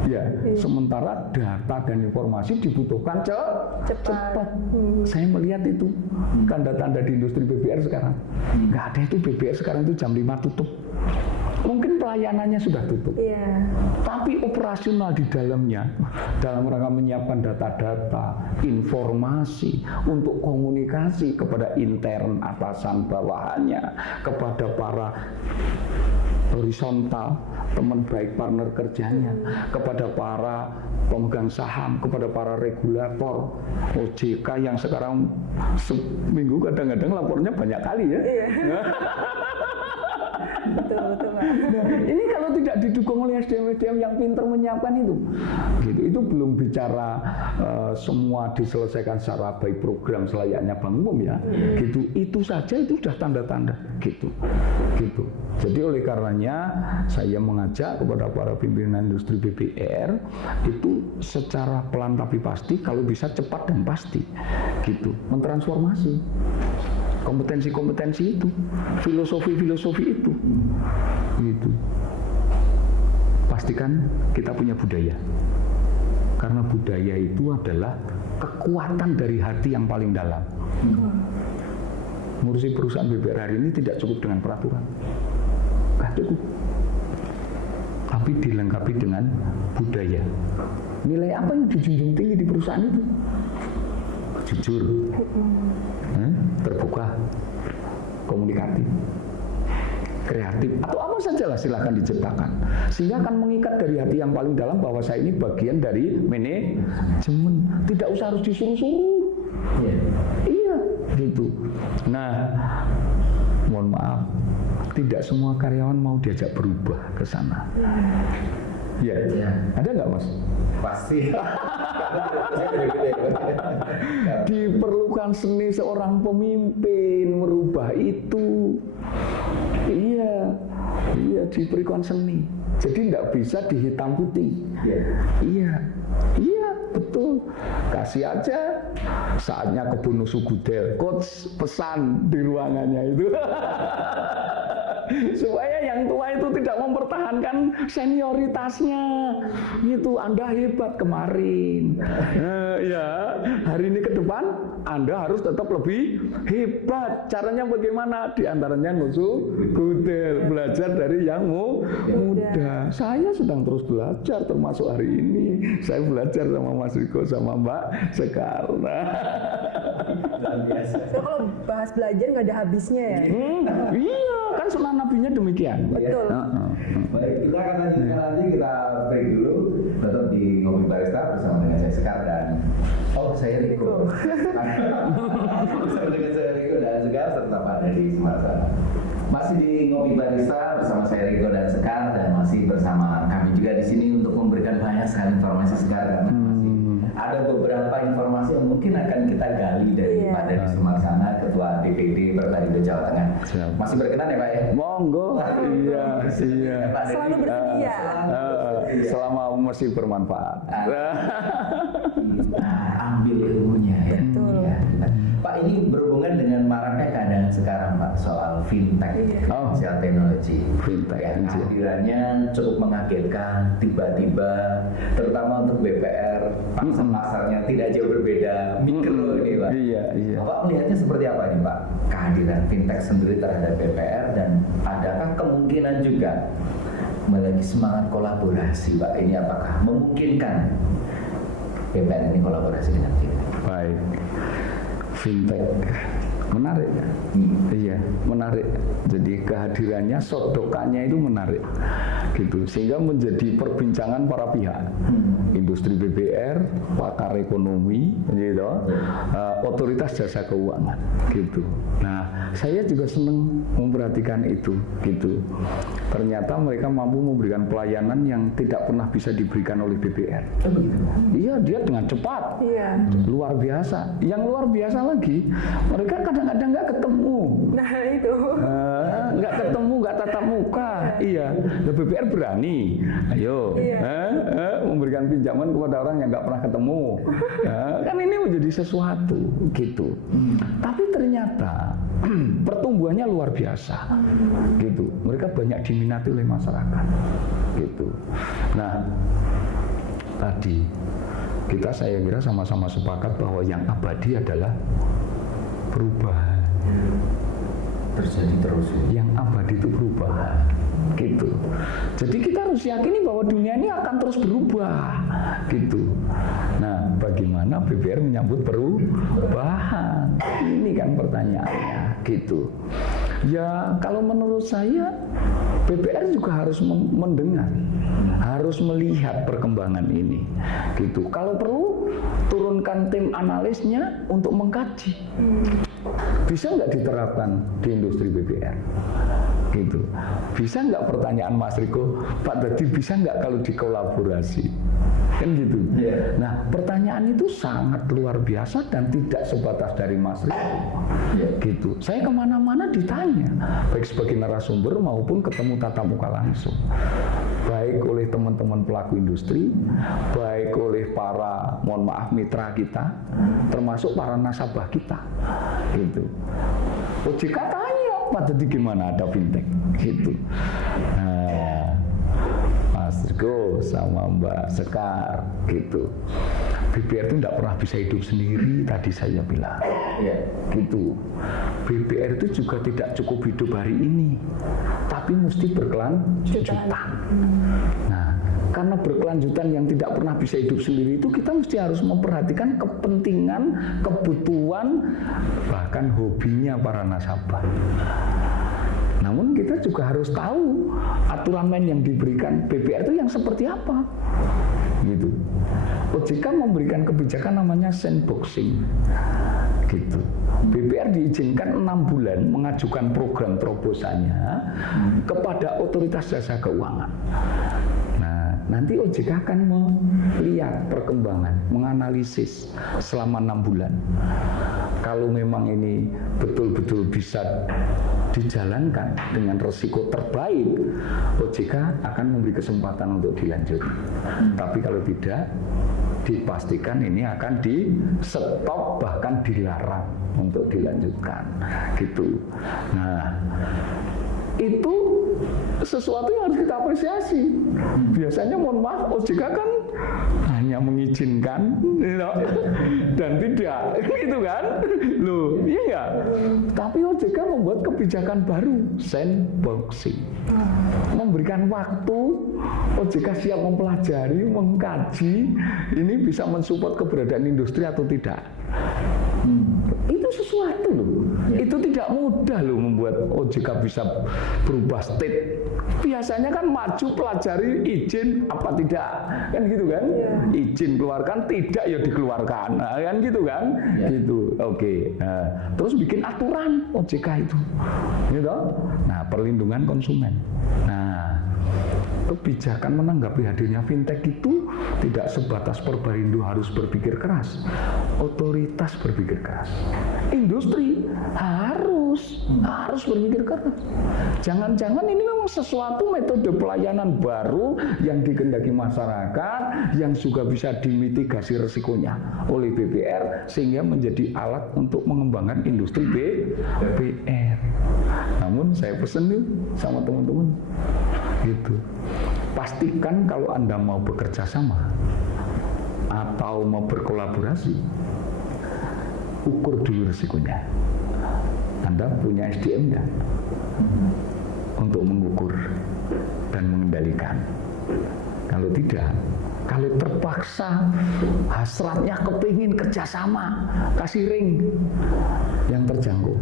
Ya, sementara data dan informasi dibutuhkan cepat. Saya melihat itu tanda-tanda di industri BBR sekarang. Nggak ada itu BBR sekarang itu jam 5 tutup. Mungkin pelayanannya sudah tutup. Iya. Tapi operasional di dalamnya, dalam rangka menyiapkan data-data, informasi untuk komunikasi kepada intern atasan bawahannya, kepada para horizontal, teman baik partner kerjanya, kepada para pemegang saham, kepada para regulator, OJK yang sekarang seminggu kadang-kadang lapornya banyak kali ya. Iya. Betul Pak. Nah, ini kalau tidak didukung oleh SDM-SDM yang pintar menyiapkan itu, gitu, itu belum bicara semua diselesaikan secara baik program selayaknya bank umum ya, gitu. Itu saja itu sudah tanda-tanda, gitu. Jadi oleh karenanya saya mengajak kepada para pimpinan industri BBR itu secara pelan tapi pasti, kalau bisa cepat dan pasti, gitu, mentransformasi kompetensi-kompetensi itu, filosofi-filosofi itu, gitu. Pastikan kita punya budaya, karena budaya itu adalah kekuatan dari hati yang paling dalam. Ngurusi perusahaan BBR hari ini tidak cukup dengan peraturan, nggak cukup, tapi dilengkapi dengan budaya. Nilai apa yang dijunjung tinggi di perusahaan itu? Jujur, terbuka, komunikatif, kreatif, atau apa saja lah silahkan diciptakan, sehingga akan mengikat dari hati yang paling dalam bahwa saya ini bagian dari manajemen, tidak usah harus disuruh-suruh. Iya, gitu. Nah, mohon maaf, tidak semua karyawan mau diajak berubah ke sana. Iya. Ya. Ada nggak Mas? Pasti. Diperlukan seni seorang pemimpin merubah itu. Iya, iya diperlukan seni. Jadi tidak bisa dihitam putih. Iya, iya betul. Kasih aja saatnya ke bonus Gudel, coach pesan di ruangannya itu. Supaya yang tua itu tidak mempertahankan senioritasnya. Itu Anda hebat kemarin. Ya, hari ini ke depan Anda harus tetap lebih hebat. Caranya bagaimana? Di antaranya nusu Gudel, belajar dari yang muda. Saya sedang terus belajar, termasuk hari ini. Saya belajar sama Mas Riko, sama Mbak Sekar. So, kalau bahas belajar nggak ada habisnya ya. Iya, kan sunnah nabinya demikian. Betul. Baik, kita akan lanjutkan nanti, kita break dulu. Tetap di Ngopi Barista bersama dengan saya Sekar dan saya Riko. Bersama dengan saya Riko dan Sekar tetap ada di sebelah sana. Masih di Ngopi Barista bersama saya Riko dan Sekar, dan masih bersama kami juga di sini untuk memberikan banyak sekali informasi Sekar, karena masih ada beberapa informasi yang mungkin akan kita gali dari Pak Dadi Sumarsana, Ketua DPD Pertanian Jawa Tengah. Siap. Masih berkenan ya Pak ya? Monggo. Iya, iya. Selalu bersedia. Selama masih bermanfaat. Ambil ilmunya ya. Betul. Ya. Pak, ini berhubungan dengan maraknya keadaan sekarang Pak, soal fintech, financial technology. Fintech, Ya, kehadirannya cukup mengagetkan tiba-tiba, terutama untuk BPR, pasarnya tidak jauh berbeda, mikro ini Pak. Iya, iya. Bapak melihatnya seperti apa ini Pak, kehadiran fintech sendiri terhadap BPR, dan adakah kemungkinan juga lagi semangat kolaborasi Pak, ini apakah memungkinkan BPR ini kolaborasi dengan fintech? Baik. Fintech menarik ya? Iya, menarik. Jadi kehadirannya, sodokannya itu menarik, gitu. Sehingga menjadi perbincangan para pihak, industri BBR, pakar ekonomi, gitu, otoritas jasa keuangan, gitu. Nah, saya juga senang memperhatikan itu, gitu. Ternyata mereka mampu memberikan pelayanan yang tidak pernah bisa diberikan oleh BBR. Iya, dia dengan cepat, luar biasa. Yang luar biasa lagi, mereka kadang-kadang nggak ketemu. Nah itu. Nggak ketemu, nggak tatap muka. Iya, BPR berani. Ayo, memberikan pinjaman kepada orang yang nggak pernah ketemu. Kan ini menjadi sesuatu, gitu. Tapi ternyata pertumbuhannya luar biasa, gitu. Mereka banyak diminati oleh masyarakat, gitu. Nah, tadi saya kira sama-sama sepakat bahwa yang abadi adalah perubahan. Terjadi terus. Yang abadi itu perubahan, gitu. Jadi kita harus yakini bahwa dunia ini akan terus berubah, gitu. Nah, bagaimana BPR menyambut perubahan? Ini kan pertanyaannya, gitu. Ya, kalau menurut saya BPR juga harus mendengar, harus melihat perkembangan ini, gitu. Kalau perlu turunkan tim analisnya untuk mengkaji. Bisa nggak diterapkan di industri BPR? Gitu. Bisa nggak, pertanyaan Mas Riko, Pak Dadi, bisa nggak kalau dikolaborasi? Kan gitu. Nah, pertanyaan itu sangat luar biasa dan tidak sebatas dari Mas Riko. Gitu. Saya kemana-mana ditanya, baik sebagai narasumber maupun ketemu tatap muka langsung. Baik oleh teman-teman pelaku industri, baik oleh para, mohon maaf, mitra kita, termasuk para nasabah kita. Gitu. OJK tanya, Pak Dadi gimana ada fintech? Gitu. Nah, Mas Riko sama Mbak Sekar, gitu. BPR itu tidak pernah bisa hidup sendiri, tadi saya bilang, gitu. BPR itu juga tidak cukup hidup hari ini, tapi mesti berkelanjutan. Nah, karena berkelanjutan yang tidak pernah bisa hidup sendiri itu, kita mesti harus memperhatikan kepentingan, kebutuhan, bahkan hobinya para nasabah. Namun kita juga harus tahu aturan main yang diberikan BPR itu yang seperti apa, gitu. OJK memberikan kebijakan namanya sandboxing, gitu. BPR diizinkan 6 bulan mengajukan program terobosannya kepada otoritas jasa keuangan. Nah, nanti OJK akan melihat perkembangan, menganalisis selama 6 bulan. Kalau memang ini betul-betul bisa dijalankan dengan resiko terbaik, OJK akan memberi kesempatan untuk dilanjut. Tapi kalau tidak, dipastikan ini akan di stop, bahkan dilarang untuk dilanjutkan, gitu. Nah, itu sesuatu yang harus kita apresiasi. Biasanya mohon maaf, OJK kan hanya mengizinkan dan tidak, gitu kan? Loh, iya nggak? Tapi OJK membuat kebijakan baru, sandboxing, memberikan waktu. OJK siap mempelajari, mengkaji, ini bisa mensupport keberadaan industri atau tidak. Itu sesuatu loh. Itu tidak mudah loh membuat OJK bisa berubah state. Biasanya kan maju, pelajari, izin apa tidak, kan gitu kan? Izin keluarkan, tidak ya dikeluarkan, nah, kan gitu kan? Gitu. Oke. Nah, terus bikin aturan OJK itu, gitu. Nah, perlindungan konsumen. Nah, kebijakan menanggapi hadirnya fintech itu tidak sebatas Perbarindo harus berpikir keras, otoritas berpikir keras, industri harus berpikir keras. Jangan-jangan ini memang sesuatu metode pelayanan baru yang dikehendaki masyarakat, yang juga bisa dimitigasi resikonya oleh BPR sehingga menjadi alat untuk mengembangkan industri BPR. Namun saya pesen nih sama teman-teman, gitu. Pastikan kalau Anda mau bekerja sama atau mau berkolaborasi, ukur dulu risikonya. Anda punya SDM nggak untuk mengukur dan mengendalikan? Kalau tidak, kalau terpaksa hasratnya kepingin kerjasama, kasih ring yang terjangkau.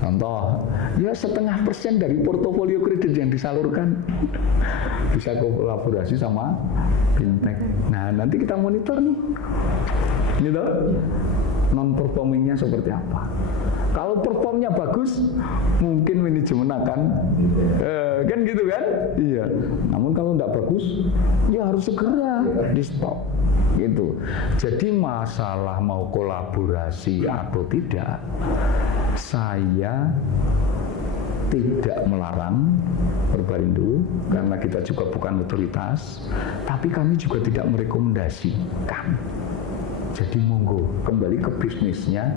Contoh, ya 0,5% dari portofolio kredit yang disalurkan bisa kolaborasi sama fintech. Nah, nanti kita monitor nih, gitu, non performingnya seperti apa. Kalau performnya bagus, mungkin manajemen akan, kan gitu kan? Iya. Namun kalau tidak bagus, ya harus segera di stop. Gitu. Jadi masalah mau kolaborasi atau tidak, saya tidak melarang Perbarindo karena kita juga bukan otoritas, tapi kami juga tidak merekomendasikan. Jadi monggo kembali ke bisnisnya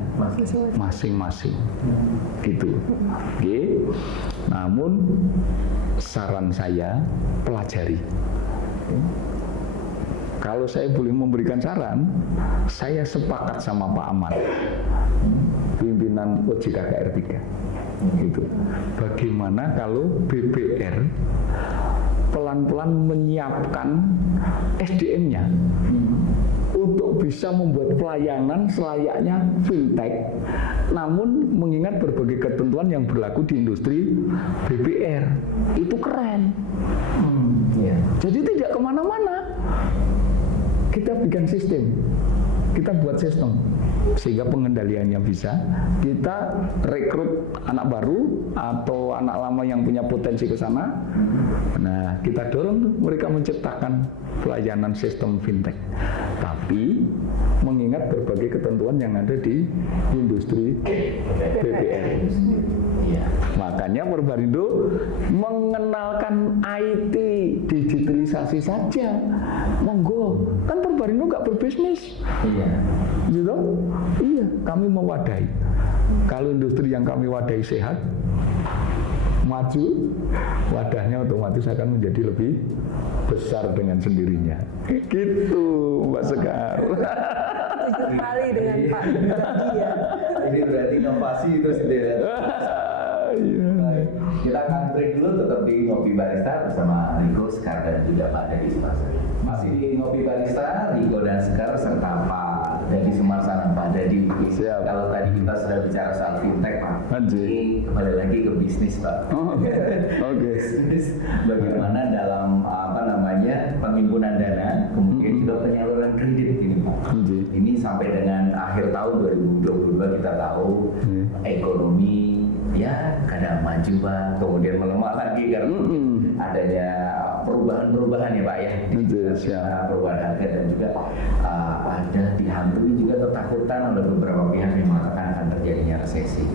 masing-masing, gitu. Oke. Namun saran saya pelajari. Kalau saya boleh memberikan saran, saya sepakat sama Pak Ahmad, pimpinan OJK KR3. Gitu. Bagaimana kalau BPR pelan-pelan menyiapkan SDM-nya untuk bisa membuat pelayanan selayaknya fintech, namun mengingat berbagai ketentuan yang berlaku di industri BPR. Itu keren. Jadi tidak kemana-mana. Kita bikin sistem, kita buat sistem sehingga pengendaliannya bisa. Kita rekrut anak baru atau anak lama yang punya potensi ke sana. Nah, kita dorong mereka menciptakan pelayanan sistem fintech, tapi mengingat berbagai ketentuan yang ada di industri BPR. Makanya Perbarindo mengenalkan IT, digitalisasi saja. Monggo, kan Perbarindo nggak berbisnis. Gitu? Iya, kami mewadahi. Kalau industri yang kami wadahi sehat, maju, wadahnya otomatis akan menjadi lebih besar dengan sendirinya. Gitu, Mbak Sekar. Setuju sekali dengan Pak Dadi ya. Ini berarti inovasi terus gitu ya. Kita akan break dulu, tetap di Ngopi Barista bersama Riko, Sekar, dan juga Pak Dadi Sumarsana. Masih di Ngopi Barista, Riko dan Sekar serta Pak Dadi Sumarsana. Pak Dadi, kalau tadi kita sudah bicara soal fintech, Pak, ini kembali lagi ke bisnis, Pak. Bisnis bagaimana dalam penghimpunan dana, kemudian juga penyaluran kredit ini, Pak. Ini sampai dengan akhir tahun 2022 kita tahu ekonomi ya kadang maju Pak, kemudian melemah lagi karena adanya perubahan-perubahan ya Pak ya. Betul, siap. Perubahan harga dan juga ada dihantui juga ketakutan oleh beberapa pihak yang mengatakan akan terjadinya resesi.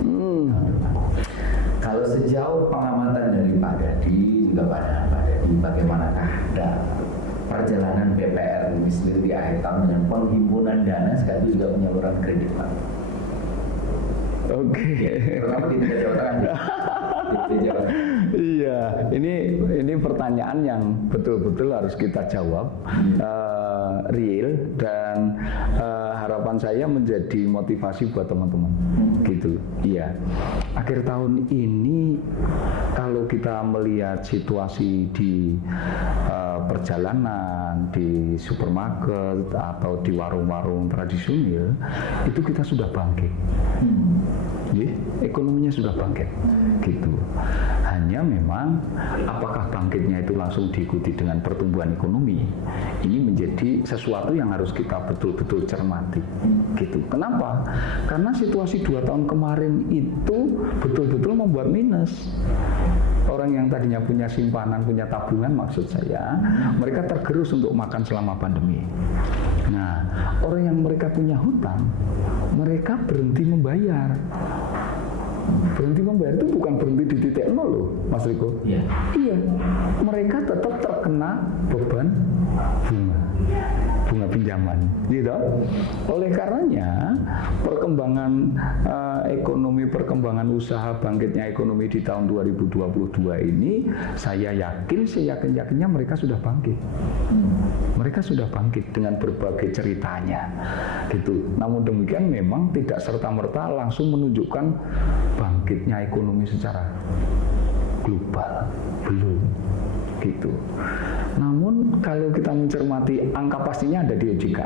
Kalau sejauh pengamatan dari Pak Dadi juga Pak Dadi, bagaimanakah perjalanan BPR ini sendiri di akhir tahun dengan penghimpunan dana sekaligus juga penyaluran kredit Pak? Oke. Terutama di Jawa Tengah. Iya, ini pertanyaan yang betul-betul harus kita jawab, real, dan harapan saya menjadi motivasi buat teman-teman. Gitu, iya. Akhir tahun ini kalau kita melihat situasi di perjalanan, di supermarket atau di warung-warung tradisional, itu kita sudah bangkit. Ekonominya sudah bangkit, gitu. Hanya memang apakah bangkitnya itu langsung diikuti dengan pertumbuhan ekonomi? Ini menjadi sesuatu yang harus kita betul-betul cermati, gitu. Kenapa? Karena situasi 2 tahun kemarin itu betul-betul membuat minus. Orang yang tadinya punya simpanan, punya tabungan, maksud saya, mereka tergerus untuk makan selama pandemi. Nah, orang yang mereka punya hutang, mereka berhenti membayar. Berhenti membayar itu bukan berhenti di titik nol loh, Mas Riko. Iya. Iya, mereka tetap terkena beban bunga pinjaman, gitu. Oleh karenanya perkembangan ekonomi, perkembangan usaha bangkitnya ekonomi di tahun 2022 ini, saya yakin, seyakin-yakinnya mereka sudah bangkit. Mereka sudah bangkit dengan berbagai ceritanya, gitu. Namun demikian memang tidak serta-merta langsung menunjukkan bangkitnya ekonomi secara global, belum, gitu. Namun kalau kita mencermati angka pastinya ada di OJK.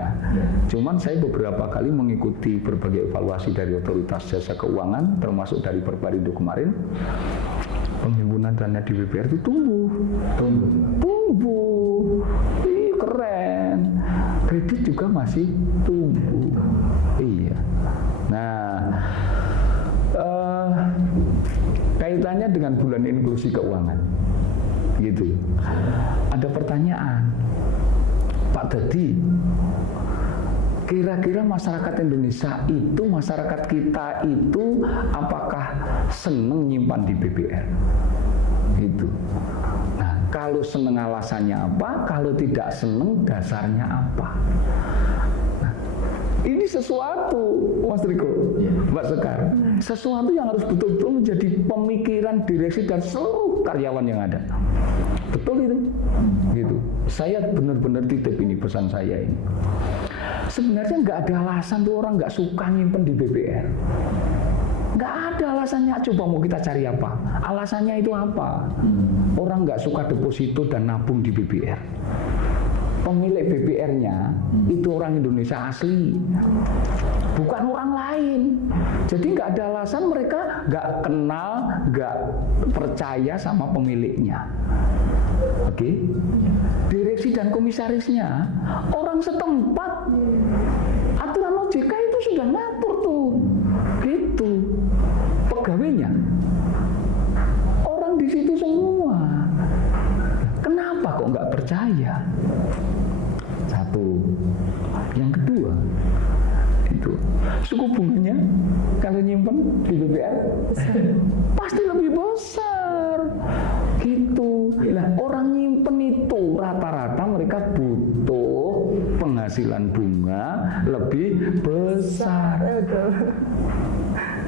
Cuman saya beberapa kali mengikuti berbagai evaluasi dari otoritas jasa keuangan, termasuk dari Perparindo kemarin, penghimpunan dana di BPR itu tumbuh. Ih, keren. Kredit juga masih tumbuh. Iya. Nah, kaitannya dengan bulan inklusi keuangan, gitu. Ada pertanyaan, Pak Dadi, kira-kira masyarakat Indonesia itu, masyarakat kita itu apakah seneng nyimpan di BPR? Gitu. Nah, kalau seneng alasannya apa? Kalau tidak seneng dasarnya apa? Nah, ini sesuatu, Mas Riko, Mbak Sekar, sesuatu yang harus betul-betul menjadi pemikiran direksi dan seluruh karyawan yang ada. Betul itu, gitu. Saya benar-benar titip ini, pesan saya ini. Sebenarnya nggak ada alasan tuh orang nggak suka nyimpen di BPR. Nggak ada alasannya. Coba mau kita cari apa? Alasannya itu apa? Orang nggak suka deposito dan nabung di BPR. Pemilik BPR-nya itu orang Indonesia asli, bukan orang lain. Jadi nggak ada alasan mereka nggak kenal, nggak percaya sama pemiliknya. Oke, direksi dan komisarisnya orang setempat. Aturan OJK itu sudah ngatur tuh, gitu. Pegawainya orang di situ semua. Kenapa kok nggak percaya? Satu. Yang kedua, itu suku bunganya kalau nyimpen di BPR pasti lebih besar, gitu. Nah, orang nyimpen itu rata-rata mereka butuh penghasilan bunga lebih besar.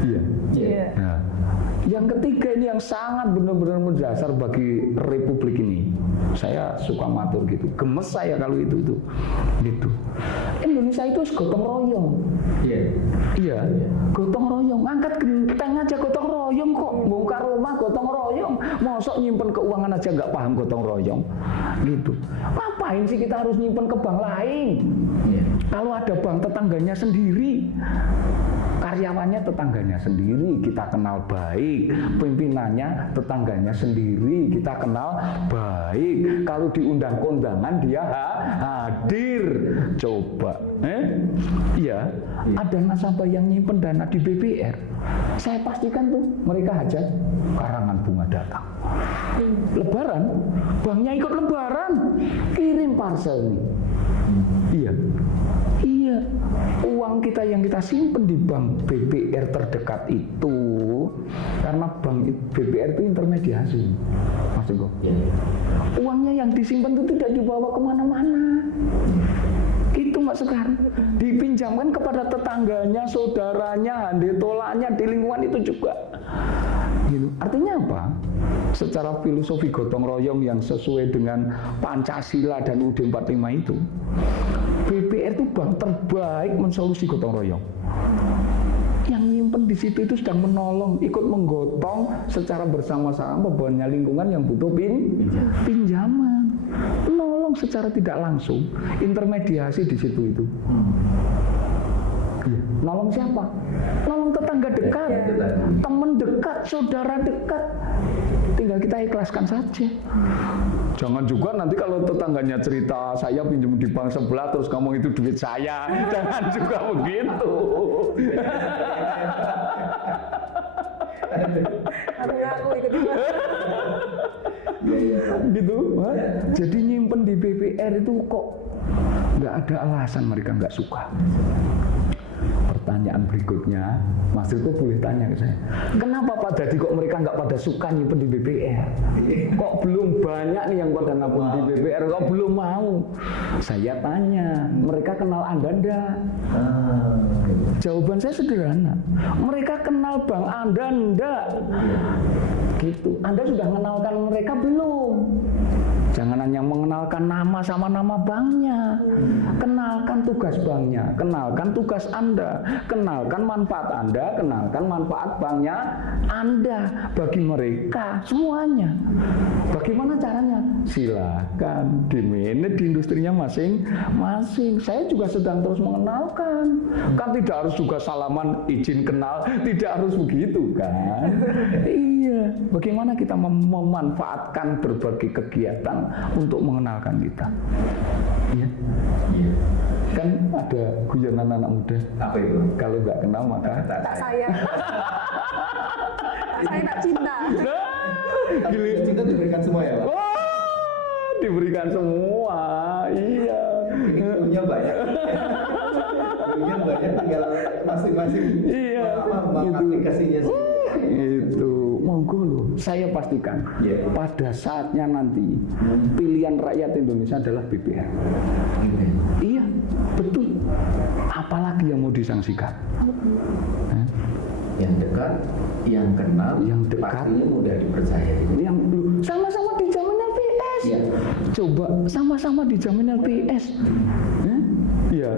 Iya. Nah, yang ketiga ini yang sangat benar-benar mendasar bagi republik ini. Saya suka matur gitu, gemes saya kalau itu gitu. Indonesia itu gotong royong. Iya, gotong royong. Angkat genteng aja gotong royong kok. Bongkar rumah gotong royong. Mosok nyimpen keuangan aja nggak paham gotong royong, gitu. Ngapain sih kita harus nyimpen ke bank lain? Kalau ada bank tetangganya sendiri, karyawannya tetangganya sendiri, kita kenal baik. Pimpinannya tetangganya sendiri, kita kenal baik. Kalau diundang kondangan dia hadir. Coba, iya, ada nasabah yang nyimpen dana di BBR. Saya pastikan tuh mereka hajat karangan bunga datang. Lebaran, banknya ikut lebaran, kirim parcel nih. Iya. Iya, uang kita yang kita simpen di bank BBR terdekat itu, karena bank BBR itu intermediasi, Mas Teguh. Uangnya yang disimpan itu tidak dibawa kemana-mana. Itu Mas Sekar, dipinjamkan kepada tetangganya, saudaranya, handetolanya di lingkungan itu juga. Gitu. Artinya apa? Secara filosofi gotong royong yang sesuai dengan Pancasila dan UUD 45 itu, BBR itu bank terbaik mensolusi gotong royong. Yang nyimpen di situ itu sedang menolong, ikut menggotong secara bersama-sama bebannya lingkungan yang butuh pinjaman. Menolong secara tidak langsung, intermediasi di situ itu. Nolong siapa? Nolong tetangga dekat, teman dekat, saudara dekat. Tinggal kita ikhlaskan saja. Jangan juga nanti kalau tetangganya cerita, saya pinjam di bank sebelah terus ngomong itu duit saya. Jangan juga begitu. Aku ikut Gitu. Jadi nyimpen di BBR itu kok nggak ada alasan mereka nggak suka. Pertanyaan berikutnya, Mas Riko boleh tanya ke saya, kenapa Pak Dadi kok mereka nggak pada suka nyimpen di BBR? Kok belum banyak nih yang pada nabung di BBR, kok belum mau? Saya tanya, mereka kenal Anda enggak? Jawaban saya sederhana, mereka kenal bank Anda enggak? Gitu. Anda sudah mengenalkan mereka belum? Jangan hanya mengenalkan nama sama nama banknya. Kenalkan tugas banknya, kenalkan tugas Anda, kenalkan manfaat Anda, kenalkan manfaat banknya Anda bagi mereka semuanya. Bagaimana caranya? Silakan di-manage di industrinya masing-masing. Saya juga sedang terus mengenalkan. Kan tidak harus juga salaman izin kenal, tidak harus begitu kan? Iya. Bagaimana kita memanfaatkan berbagai kegiatan untuk mengenalkan kita? Iya. Kan ada guyonan anak muda. Apa itu? Kalau nggak kenal maka tak sayang. Saya tak cinta. Gili. Cinta diberikan semua ya, Pak? Wah, diberikan semua. Iya. Punya banyak. Punya banyak, tinggal masing-masing. Iya. Aplikasinya sih. Itu monggo loh, saya pastikan pada saatnya nanti pilihan rakyat Indonesia adalah BBR. Iya, betul. Apalagi yang mau disangsikan? Yang dekat, yang kenal, yang dekat, pastinya mudah dipercaya. Yang sama-sama dijamin LPS. Ya. Coba sama-sama dijamin LPS. Iya.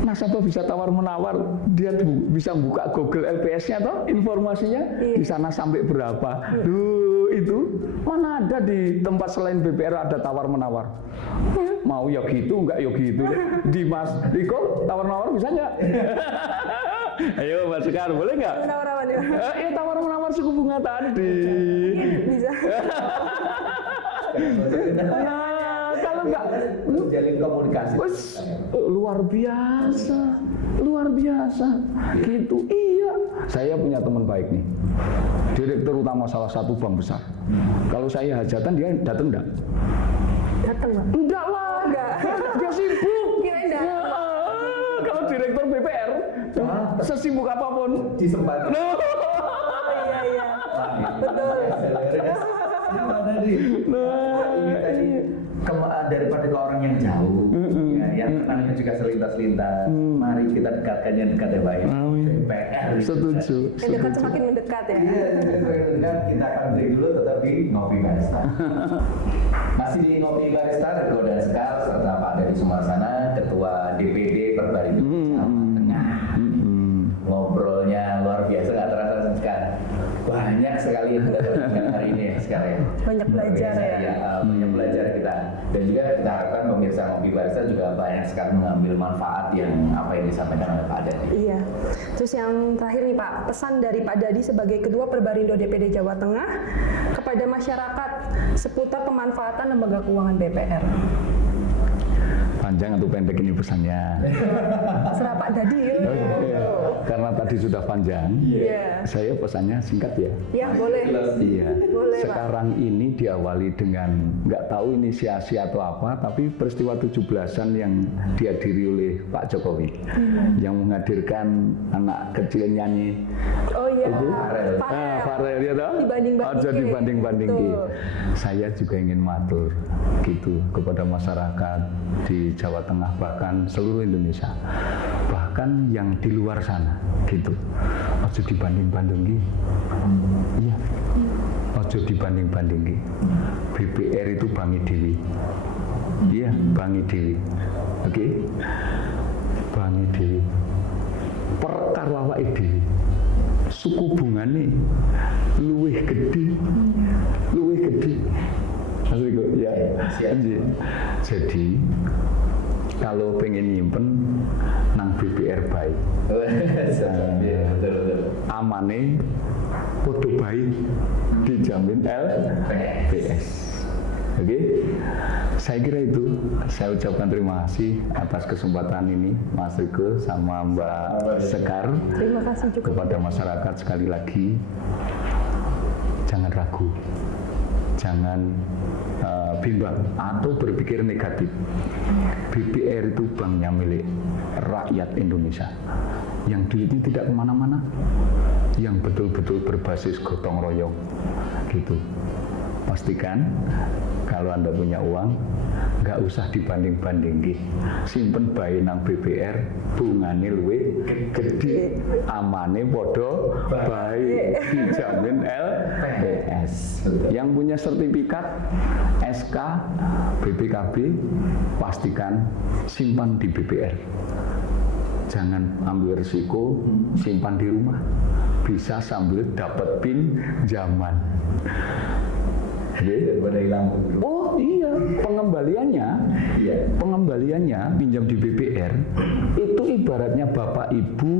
Nasabah bisa tawar-menawar, dia bisa buka Google LPS-nya toh, informasinya di sana sampai berapa. Duh, itu mana ada di tempat selain BBR ada tawar-menawar. Mau ya gitu, enggak ya gitu. Di Mas Riko tawar-menawar bisa enggak? Ayo Mas Sekar, boleh enggak? Tawar-menawar ya. Iya, tawar-menawar suku bunga tadi. Bisa. Kalau enggak menjalin komunikasi. Luar biasa gitu. Iya, saya punya teman baik nih, direktur utama salah satu bank besar. Kalau saya hajatan dia datang enggak? Datang Pak? Enggak lah, dia sibuk. Kirain enggak. Ya, kalau direktur BPR sesibuk apapun Disempatkan. Oh iya. Betul. Daripada ke orang yang jauh, yang kenalnya juga selintas-lintas. Mari kita dekatkan yang dekat ya Pak. BPR. Setuju. Yang dekat semakin mendekat ya. Iya, semakin dekat. Kita akan break dulu, tetap di Ngopi Barista. Masih di Ngopi Barista, Riko dan Sekar serta Pak Dadi Sumarsana, Ketua DPD Perbarindo Jawa Tengah. Ngobrolnya luar biasa, nggak terasa sekarang. Banyak sekali yang kita hari ini sekarang. Banyak belajar ya. Banyak belajar kita. Dan juga kita harapkan pemirsa Ngopi Barista juga banyak sekali mengambil manfaat yang apa yang disampaikan oleh Pak Dadi. Iya. Terus yang terakhir nih Pak, pesan dari Pak Dadi sebagai Ketua Perbarindo DPD Jawa Tengah kepada masyarakat seputar pemanfaatan lembaga keuangan BPR. Panjang atau pendek ini pesannya? Serah Pak Dadi. Karena tadi sudah panjang, Iya. saya pesannya singkat ya. Ya boleh. Iya. Boleh, Pak. Sekarang ini diawali dengan nggak tahu inisiasi atau apa, tapi peristiwa 17-an yang dihadiri oleh Pak Jokowi, yang menghadirkan anak kecil nyanyi. Oh iya. Itu? Pak. Farel ya toh? Dibanding-bandingke. Aja dibanding-bandingke. Betul. Saya juga ingin matur gitu kepada masyarakat di Jawa Tengah, bahkan seluruh Indonesia, bahkan yang di luar sana gitu. Aja dibanding-bandingke. Iya. Aja dibanding-bandingke. BPR itu bangi dewi. Iya, bangi dewi. Oke. Bangi dewi. Perkara awake dhewe. Suku bungane luwih gede. Maksudku ya. Jadi kalau pengen nyimpen nang BPR baik. Betul. Amane podo baik dijamin LPS. Oke, saya kira itu. Saya ucapkan terima kasih atas kesempatan ini, Mas Riko sama Mbak Sekar. Terima kasih juga Kepada masyarakat sekali lagi, jangan ragu, jangan bimbang atau berpikir negatif. BPR itu banknya milik rakyat Indonesia, yang duitnya tidak kemana-mana, yang betul-betul berbasis gotong royong, gitu. Pastikan kalau Anda punya uang, nggak usah dibanding-bandingin. Simpen bae nang BPR, bungane luwih gede, amane podo bae, dijamin LPS. Yang punya sertifikat SK BPKB, pastikan simpan di BPR. Jangan ambil risiko, simpan di rumah. Bisa sambil dapat pinjaman. Oh iya, pengembaliannya pinjam di BPR itu ibaratnya Bapak Ibu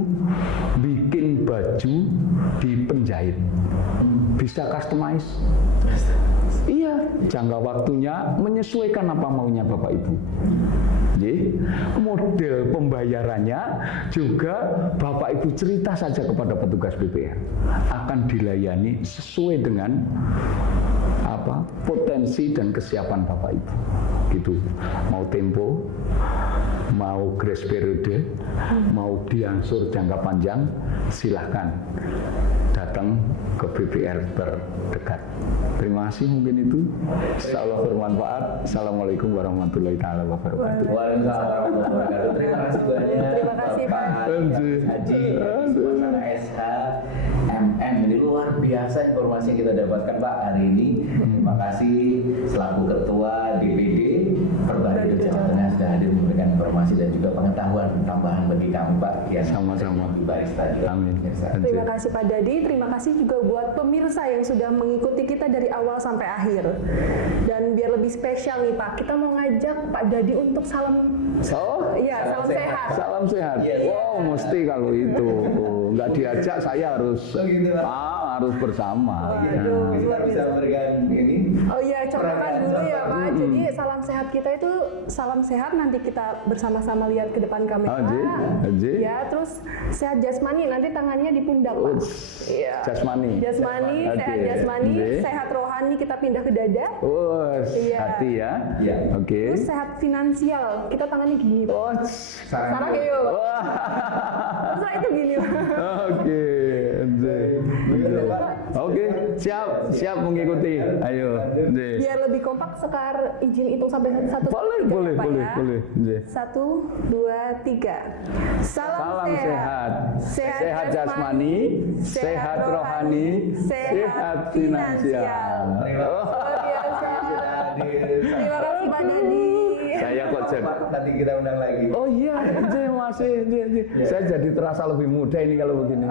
bikin baju di penjahit, bisa customize. Iya, jangka waktunya menyesuaikan apa maunya Bapak Ibu. Jadi, model pembayarannya juga Bapak Ibu cerita saja kepada petugas BPR, akan dilayani sesuai dengan potensi dan kesiapan Bapak Ibu. Gitu. Mau tempo, mau grace periode, mau diangsur jangka panjang, silahkan datang ke BPR terdekat. Terima kasih, mungkin itu. Insyaallah bermanfaat. Assalamualaikum warahmatullahi wabarakatuh. Waalaikumsalam warahmatullahi wabarakatuh. Terima kasih banyak. Terima kasih, Pak Haji Suasana SHMM. Ini luar biasa informasi yang kita dapatkan Pak hari ini. Terima kasih selaku Ketua DPD Perbarindo Jawa Tengah sudah hadir memberikan informasi dan juga pengetahuan tambahan bagi kami Pak. Ya, sama-sama. Barista. Amin. Terima kasih Pak Dadi, terima kasih juga buat pemirsa yang sudah mengikuti kita dari awal sampai akhir. Dan biar lebih spesial nih Pak, kita mau ngajak Pak Dadi untuk salam salam sehat. Salam sehat. Wow, mesti kalau itu nggak diajak saya harus harus bersama. Kita bisa memberikan ini. Oh iya, contohkan dulu ya Pak. Jadi salam sehat kita itu salam sehat, nanti kita bersama-sama lihat ke depan kamera. Ya, terus sehat jasmani, nanti tangannya di pundak Pak. Iya. Jasmani. Sehat jasmani, sehat rohani kita pindah ke dada. Iya. Hati ya. Iya. Oke. Terus sehat finansial, kita tangannya gini. Sarang kayo. Terus itu gini. Oke, siap mengikuti. Ayo. Biar lebih kompak, Sekar izin hitung sampai satu. Boleh. 1, 2, 3. Salam sehat. Sehat jasmani, sehat rohani, sehat finansial. Luar biasa. Terima kasih Pak Dadi. Saya kok jadi. Nanti kita undang lagi. Oh iya, masih. Saya jadi terasa lebih muda ini kalau begini.